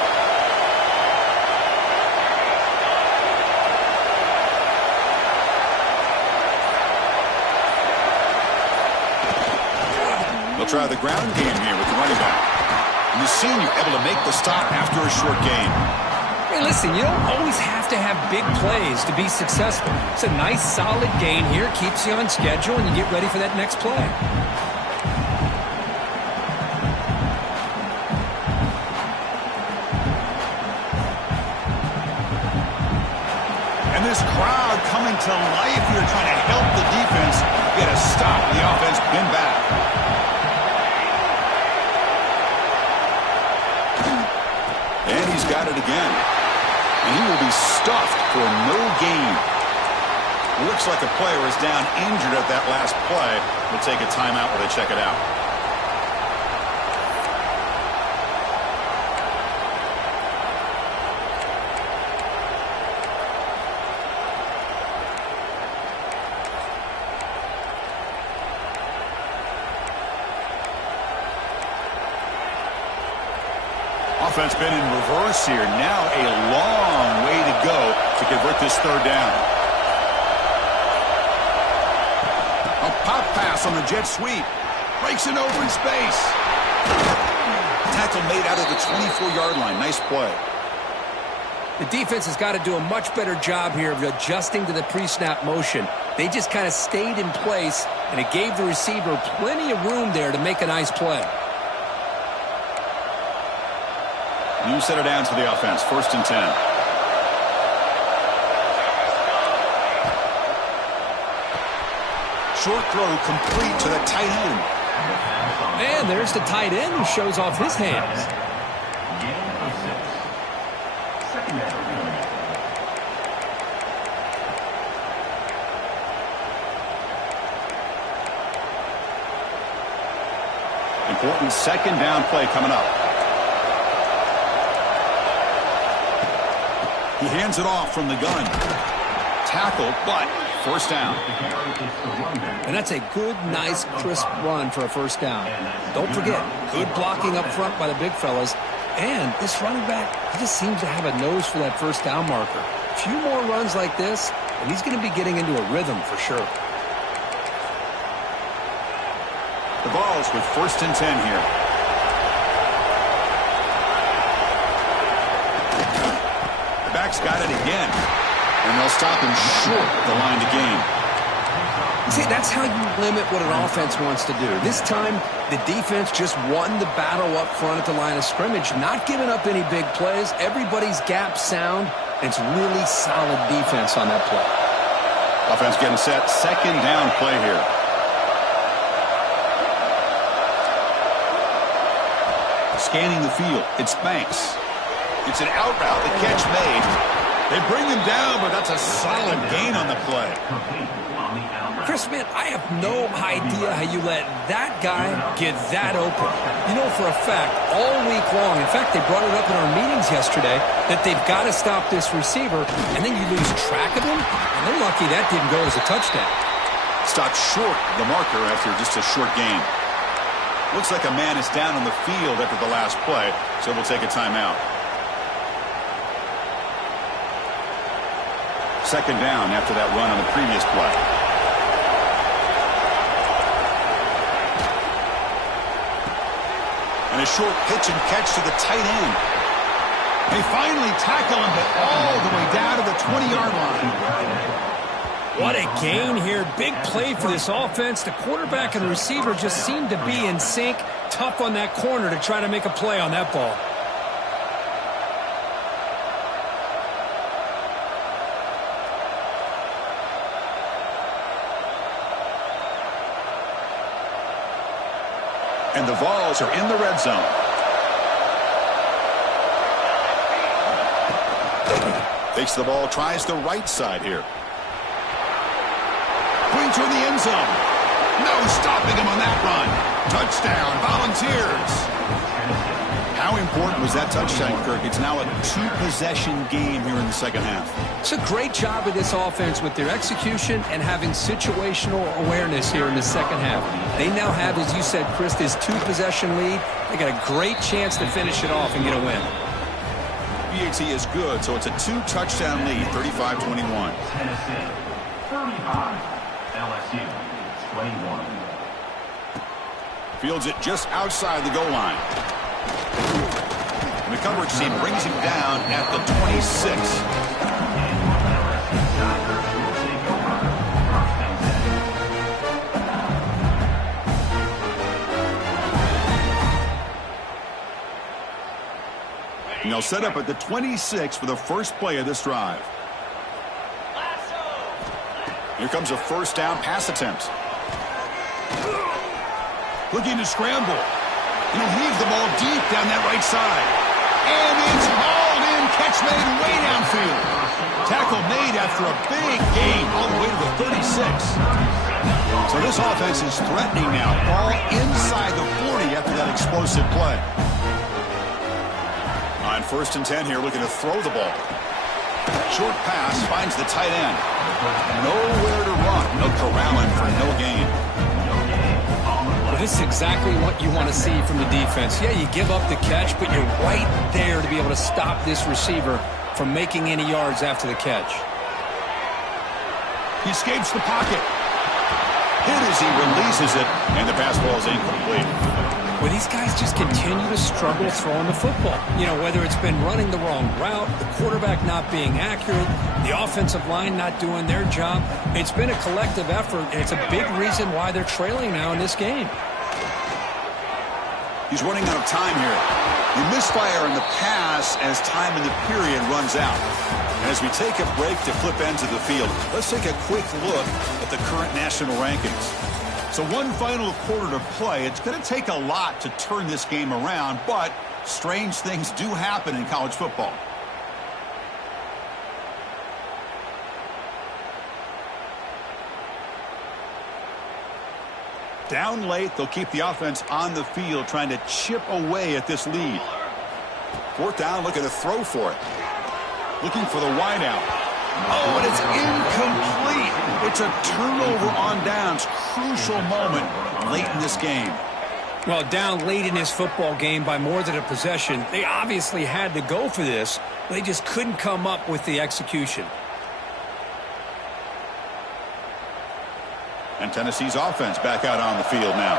They'll try the ground game here with the running back. And the senior able to make the stop after a short gain. Hey, listen, you don't always have to have big plays to be successful. It's a nice, solid gain here. Keeps you on schedule, and you get ready for that next play. And this crowd coming to life here, trying to help the defense get a stop. The offense pin back. And he's got it again. And he will be stuffed for no gain. It looks like a player is down injured at that last play. We'll take a timeout while they check it out. Offense been in reverse here. Now a long way to go to convert this third down. A pop pass on the jet sweep. Breaks an open space. Tackle made out of the 24-yard line. Nice play. The defense has got to do a much better job here of adjusting to the pre-snap motion. They just kind of stayed in place, and it gave the receiver plenty of room there to make a nice play. New set it down to the offense. 1st and 10. Short throw complete to the tight end. And there's the tight end who shows off his hands. Important second down play coming up. He hands it off from the gun. Tackle, but first down. And that's a good, nice, crisp run for a first down. Don't forget, good blocking up front by the big fellas. And this running back, he just seems to have a nose for that first down marker. A few more runs like this, and he's going to be getting into a rhythm for sure. The Vols with 1st and 10 here. Back's got it again, and they'll stop him short of the line to gain. See, that's how you limit what an offense wants to do. This time, the defense just won the battle up front at the line of scrimmage, not giving up any big plays. Everybody's gap sound, and it's really solid defense on that play. Offense getting set. Second down play here. Scanning the field. It's Banks. It's an out route. The catch made. They bring him down, but that's a solid gain on the play. Chris, man, I have no idea how you let that guy get that open. You know for a fact, all week long, in fact, they brought it up in our meetings yesterday, that they've got to stop this receiver, and then you lose track of him, and they're lucky that didn't go as a touchdown. Stopped short of the marker after just a short gain. Looks like a man is down on the field after the last play, so we'll take a timeout. Second down after that run on the previous play. And a short pitch and catch to the tight end. They finally tackle him, but all the way down to the 20-yard line. What a gain here. Big play for this offense. The quarterback and the receiver just seemed to be in sync. Tough on that corner to try to make a play on that ball. And the Vols are in the red zone. Takes the ball, tries the right side here. Going to the end zone. No stopping him on that run. Touchdown, Volunteers. How important was that touchdown, Kirk? It's now a two-possession game here in the second half. It's a great job of this offense with their execution and having situational awareness here in the second half. They now have, as you said, Chris, this two-possession lead. They got a great chance to finish it off and get a win. BAT is good, so it's a two-touchdown lead, 35-21. Tennessee, 35. LSU, 21. Fields it just outside the goal line. And the coverage team brings him down at the 26. And they'll set up at the 26 for the first play of this drive. Here comes a first down pass attempt. Looking to scramble. He'll heave the ball deep down that right side. And it's hauled in. Catch made way downfield. Tackle made after a big gain all the way to the 36. So this offense is threatening now. Ball inside the 40 after that explosive play. On 1st and 10 here, looking to throw the ball. Short pass finds the tight end. Nowhere to run. No corralling for no gain. Well, this is exactly what you want to see from the defense. Yeah, you give up the catch, but you're right there to be able to stop this receiver from making any yards after the catch. He escapes the pocket. Hit as he releases it, and the pass ball is incomplete. Well, these guys just continue to struggle throwing the football. You know, whether it's been running the wrong route, the quarterback not being accurate, the offensive line not doing their job. It's been a collective effort, and it's a big reason why they're trailing now in this game. He's running out of time here. You misfire in the pass as time in the period runs out. And as we take a break to flip ends of the field, let's take a quick look at the current national rankings. So one final quarter to play. It's going to take a lot to turn this game around, but strange things do happen in college football. Down late, they'll keep the offense on the field trying to chip away at this lead. 4th down, looking to throw for it. Looking for the wideout. Oh, and it's incomplete. It's a turnover on downs. Crucial moment late in this game. Well, down late in this football game by more than a possession, they obviously had to go for this. They just couldn't come up with the execution. And Tennessee's offense back out on the field now.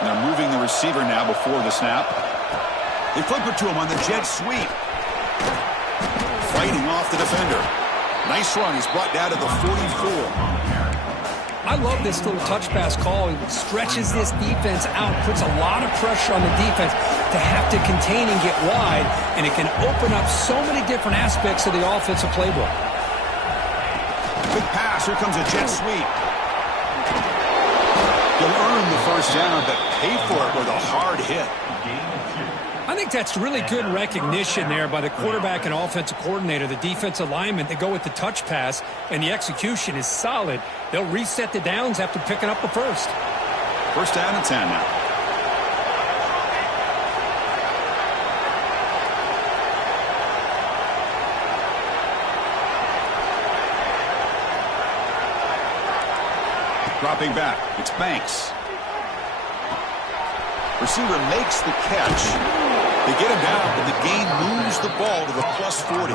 And they're moving the receiver now before the snap. They flip it to him on the jet sweep. Fighting off the defender. Nice run. He's brought down to the 44. I love this little touch pass call. It stretches this defense out, puts a lot of pressure on the defense to have to contain and get wide, and it can open up so many different aspects of the offensive playbook. Big pass. Here comes a jet sweep. You'll earn the first down, but pay for it with a hard hit. I think that's really good recognition there by the quarterback and offensive coordinator, the defensive lineman. They go with the touch pass, and the execution is solid. They'll reset the downs after picking up the first. First down and 10 now. Dropping back, it's Banks. Receiver makes the catch. They get him down, but the gain moves the ball to the plus 40.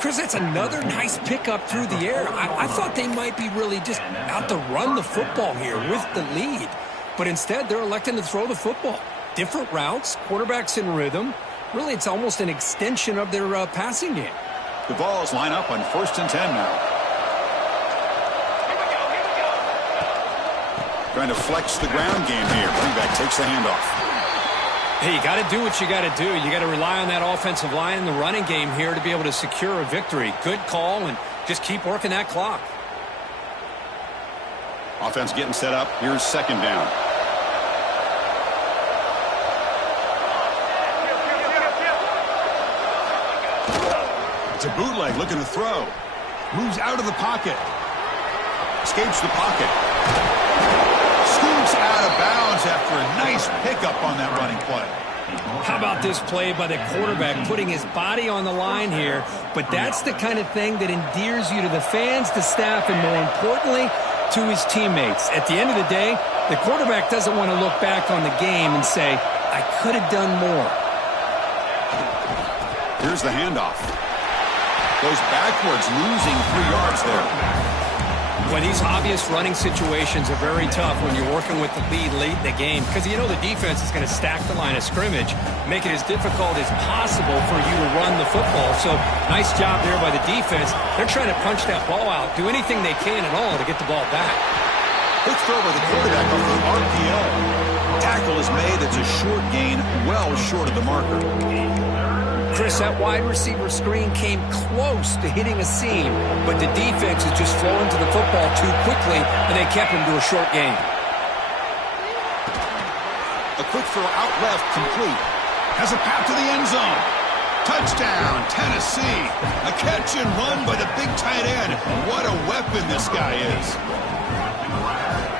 Chris, that's another nice pickup through the air. I thought they might be really just out to run the football here with the lead. But instead, they're electing to throw the football. Different routes, quarterbacks in rhythm. Really, it's almost an extension of their passing game. The Vols line up on 1st and 10 now. Trying to flex the ground game here. Running back takes the handoff. Hey, you got to do what you got to do. You got to rely on that offensive line in the running game here to be able to secure a victory. Good call, and just keep working that clock. Offense getting set up. Here's second down. It's a bootleg looking to throw. Moves out of the pocket. Escapes the pocket. Scoots out of bounds after a nice pickup on that running play. How about this play by the quarterback, putting his body on the line here? But that's the kind of thing that endears you to the fans, the staff, and more importantly, to his teammates. At the end of the day, the quarterback doesn't want to look back on the game and say, I could have done more. Here's the handoff. Goes backwards, losing 3 yards there. Well, these obvious running situations are very tough when you're working with the lead late in the game because you know the defense is going to stack the line of scrimmage, make it as difficult as possible for you to run the football. So nice job there by the defense. They're trying to punch that ball out, do anything they can at all to get the ball back. Quick throw by the quarterback off the RPO. Tackle is made. It's a short gain, well short of the marker. Chris, that wide receiver screen came close to hitting a seam, but the defense is just flowing to the football too quickly, and they kept him to a short gain. A quick throw out left, complete. Has a path to the end zone. Touchdown, Tennessee. A catch and run by the big tight end. What a weapon this guy is.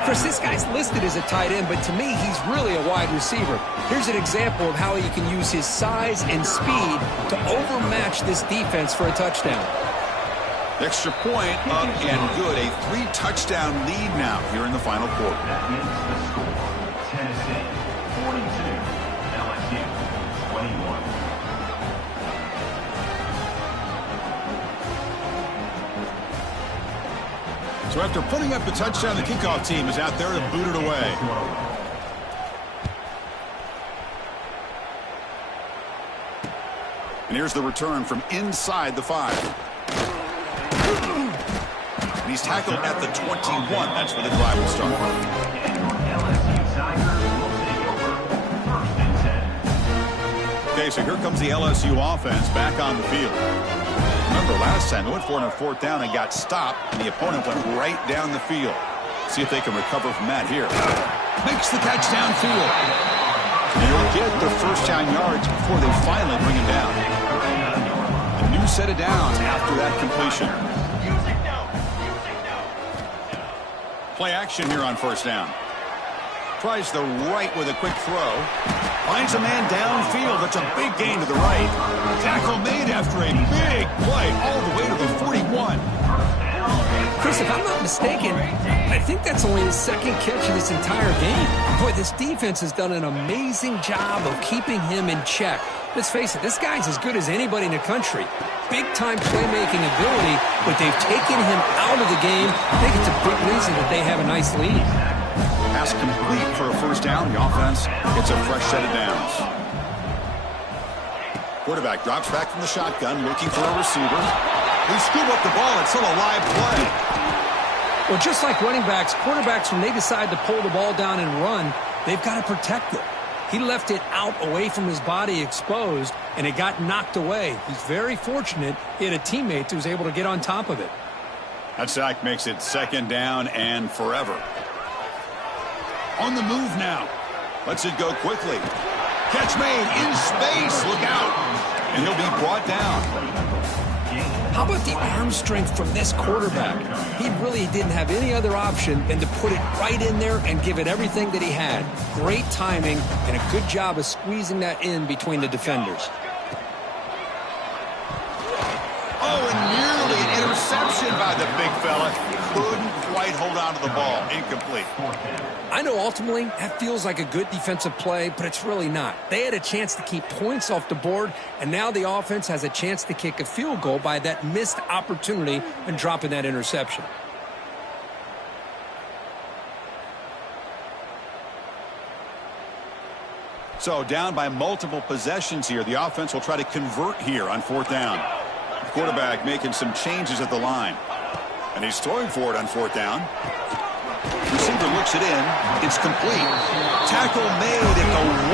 Chris, this guy's listed as a tight end, but to me, he's really a wide receiver. Here's an example of how he can use his size and speed to overmatch this defense for a touchdown. Extra point up and good. A 3-touchdown lead now here in the final quarter. That is the score. Tennessee 42, LSU 21. So after putting up the touchdown, the kickoff team is out there to boot it away. And here's the return from inside the 5. And he's tackled at the 21. That's where the drive will start. Okay, so here comes the LSU offense back on the field. Remember last time they went for it on 4th down and got stopped, and the opponent went right down the field. See if they can recover from that here. Makes the catch downfield. And he'll get the first down yards before they finally bring him down. A new set of downs after that completion. Play action here on 1st down. Tries the right with a quick throw. Finds a man downfield. That's a big gain to the right. Tackle made after a big play all the way to the 41. Chris, if I'm not mistaken, I think that's only his 2nd catch of this entire game. Boy, this defense has done an amazing job of keeping him in check. Let's face it, this guy's as good as anybody in the country. Big-time playmaking ability, but they've taken him out of the game. I think it's a big reason that they have a nice lead. Pass complete for a 1st down. The offense gets a fresh set of downs. Quarterback drops back from the shotgun, looking for a receiver. They scoop up the ball. It's still a live play. Well, just like running backs, quarterbacks, when they decide to pull the ball down and run, they've got to protect it. He left it out away from his body exposed, and it got knocked away. He's very fortunate he had a teammate who was able to get on top of it. That sack makes it 2nd down and forever. On the move now. Lets it go quickly. Catch made in space. Look out. And he'll be brought down. How about the arm strength from this quarterback? He really didn't have any other option than to put it right in there and give it everything that he had. Great timing and a good job of squeezing that in between the defenders. Oh, and nearly an interception by the big fella. Couldn't quite hold on to the ball. Incomplete. I know ultimately that feels like a good defensive play, but it's really not. They had a chance to keep points off the board, and now the offense has a chance to kick a field goal by that missed opportunity and dropping that interception. So down by multiple possessions here. The offense will try to convert here on 4th down. The quarterback making some changes at the line. And he's throwing for it on 4th down. Receiver looks it in. It's complete. Tackle made at the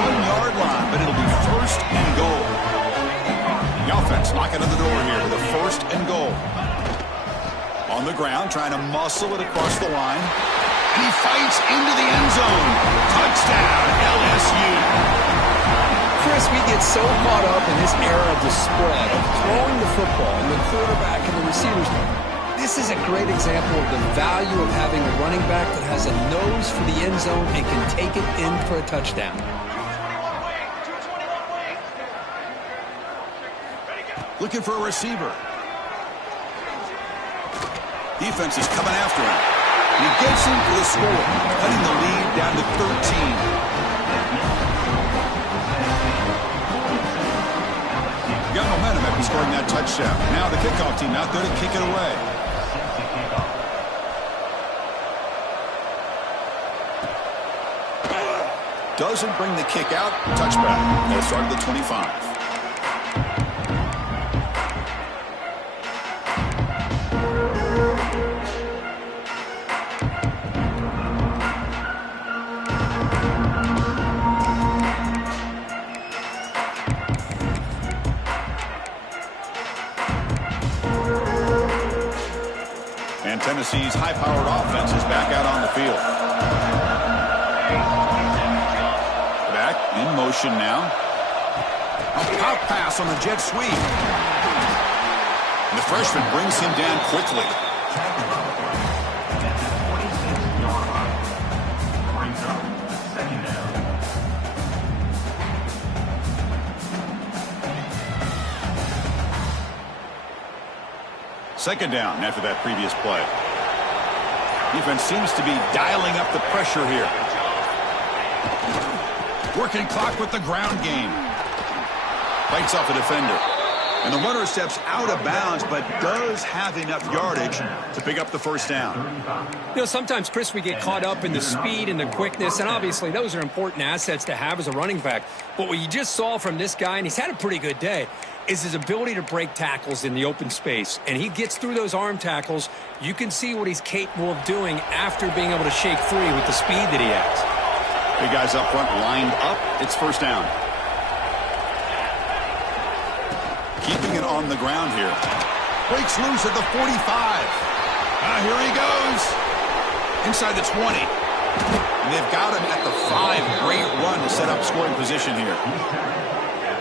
1-yard line, but it'll be 1st and goal. The offense knocking on the door here with a 1st and goal. On the ground, trying to muscle it across the line. He fights into the end zone. Touchdown, LSU. Chris, we get so caught up in this era of the spread, of throwing the football and the quarterback and the receivers. This is a great example of the value of having a running back that has a nose for the end zone and can take it in for a touchdown. Looking for a receiver. Defense is coming after him. He gets him for the score, cutting the lead down to 13. Got momentum after scoring that touchdown. Now the kickoff team out there to kick it away. Doesn't bring the kick out. Touchback. They'll start at the 25. And Tennessee's high-powered offense is back out on the field. Back in motion now. A pop pass on the jet sweep. And the freshman brings him down quickly. Brings up second down. Second down after that previous play. Defense seems to be dialing up the pressure here. Working clock with the ground game. Fights off a defender. And the runner steps out of bounds, but does have enough yardage to pick up the first down. You know, sometimes, Chris, we get caught up in the speed and the quickness, and obviously those are important assets to have as a running back. But what you just saw from this guy, and he's had a pretty good day, is his ability to break tackles in the open space. And he gets through those arm tackles. You can see what he's capable of doing after being able to shake free with the speed that he has. Big guys up front lined up. It's first down. Keeping it on the ground here. Breaks loose at the 45. Here he goes. Inside the 20. And they've got him at the 5. Great run to set up scoring position here.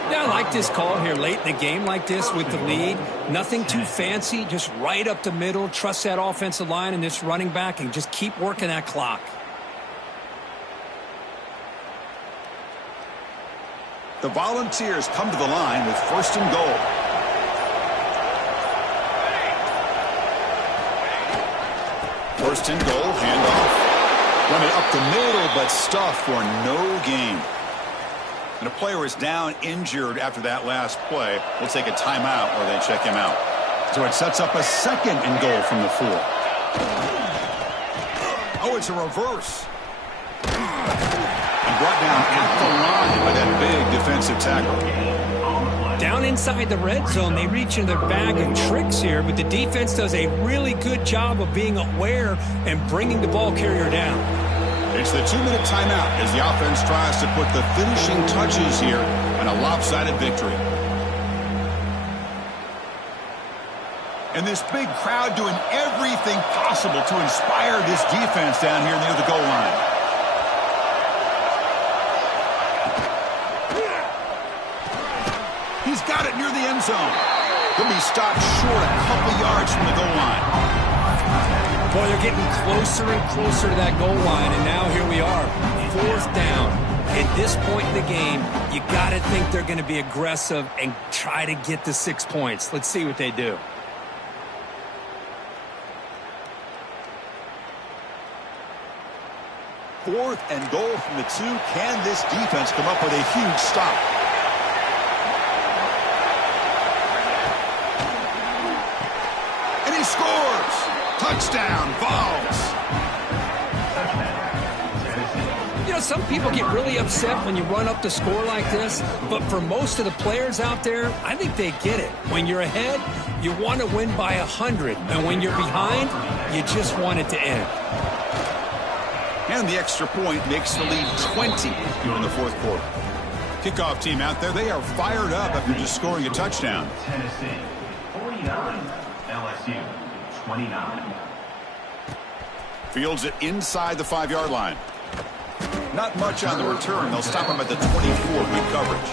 Yeah, I like this call here late in the game like this with the lead. Nothing too fancy, just right up the middle. Trust that offensive line and this running back and just keep working that clock. The Volunteers come to the line with first and goal. First and goal, handoff. Run it up the middle, but stuffed for no gain. And a player is down injured after that last play. We'll take a timeout or they check him out. So it sets up a second and goal from the 4. Oh, it's a reverse. And brought down at the line by that big defensive tackle. Down inside the red zone, they reach in their bag of tricks here, but the defense does a really good job of being aware and bringing the ball carrier down. It's the 2-minute timeout as the offense tries to put the finishing touches here on a lopsided victory. And this big crowd doing everything possible to inspire this defense down here near the goal line. He's got it near the end zone. He'll be stopped short a couple yards from the goal line. Boy, they're getting closer and closer to that goal line, and now here we are, fourth down. At this point in the game, you got to think they're going to be aggressive and try to get the 6 points. Let's see what they do. Fourth and goal from the 2. Can this defense come up with a huge stop? And he scores! Touchdown, Vols! You know, some people get really upset when you run up the score like this, but for most of the players out there, I think they get it. When you're ahead, you want to win by 100, and when you're behind, you just want it to end. And the extra point makes the lead 20 here in the fourth quarter. Kickoff team out there, they are fired up after just scoring a touchdown. Tennessee 49, LSU 29. Fields it inside the 5-yard line. Not much on the return. They'll stop him at the 24. Good coverage.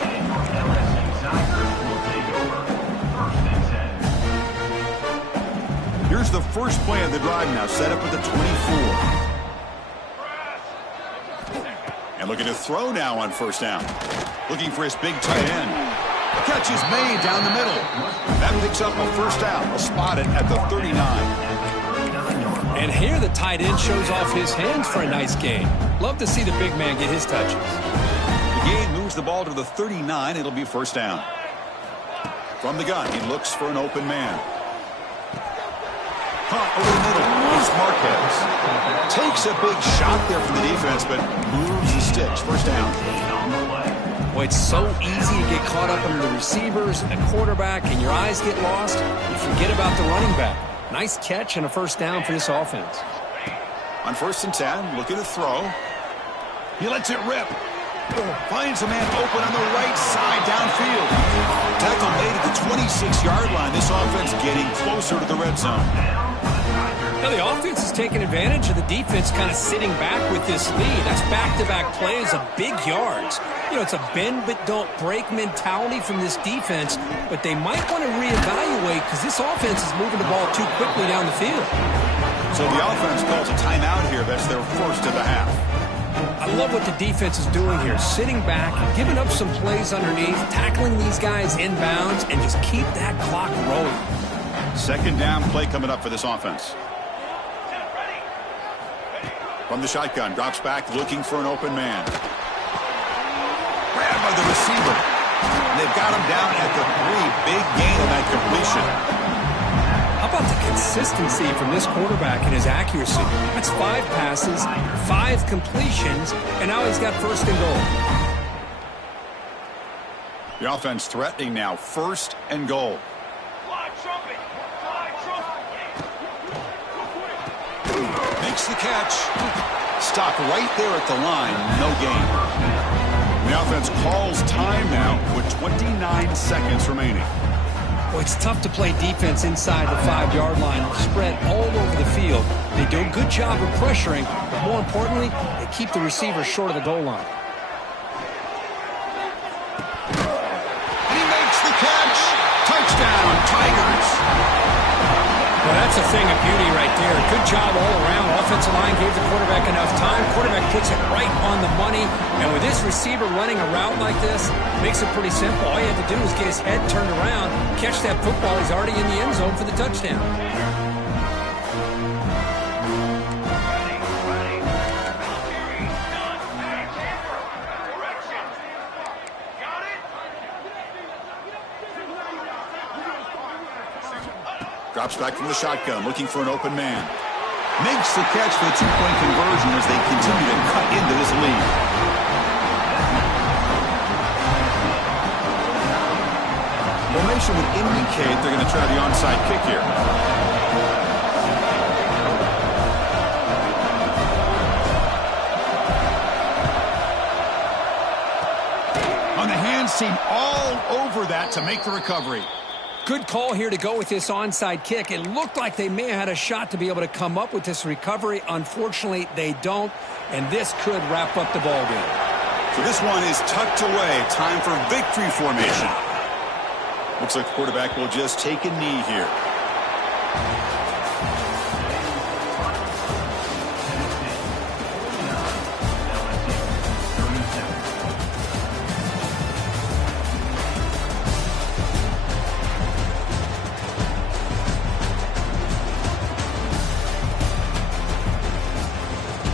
LSU Tigers will take over 1st and 10. Here's the first play of the drive now, set up at the 24. And looking to throw now on 1st down. Looking for his big tight end. Catch is made down the middle. That picks up a 1st down. They'll spot it at the 39. And here the tight end shows off his hands for a nice gain. Love to see the big man get his touches. The gain moves the ball to the 39. It'll be 1st down. From the gun, he looks for an open man. Caught over the middle. It's Marquez. Takes a big shot there from the defense, but moves the sticks. 1st down. Boy, it's so easy to get caught up under the receivers and the quarterback, and your eyes get lost. You forget about the running back. Nice catch and a 1st down for this offense. On 1st and 10, looking to throw. He lets it rip. Finds a man open on the right side downfield. Tackle made at the 26-yard line. This offense getting closer to the red zone. Now the offense is taking advantage of the defense kind of sitting back with this lead. That's back-to-back plays of big yards. You know, it's a bend but don't break mentality from this defense, but they might want to reevaluate because this offense is moving the ball too quickly down the field. So the offense calls a timeout here. That's their 1st of the half. I love what the defense is doing here, sitting back, giving up some plays underneath, tackling these guys inbounds, and just keep that clock rolling. 2nd down play coming up for this offense. From the shotgun, drops back, looking for an open man. Grabbed by the receiver. They've got him down at the 3. Big gain on that completion. How about the consistency from this quarterback and his accuracy? That's 5 passes, 5 completions, and now he's got 1st and goal. The offense threatening now, 1st and goal. Makes the catch. Stopped right there at the line. No gain. The offense calls time now with 29 seconds remaining. Well, it's tough to play defense inside the 5-yard line, spread all over the field. They do a good job of pressuring, but more importantly, they keep the receiver short of the goal line. And he makes the catch. Touchdown, Tigers. Well, that's a thing of beauty right there. Good job all around. Offensive line gave the quarterback enough time. Quarterback puts it right on the money. And with this receiver running a route like this, makes it pretty simple. All you have to do is get his head turned around, catch that football. He's already in the end zone for the touchdown. Drops back from the shotgun, looking for an open man. Makes the catch for the 2-point conversion as they continue to cut into this lead. Formation would indicate they're going to try the onside kick here. On the hands team all over that to make the recovery. Good call here to go with this onside kick. It looked like they may have had a shot to be able to come up with this recovery. Unfortunately, they don't, and this could wrap up the ball game. So this one is tucked away. Time for victory formation. Looks like the quarterback will just take a knee here.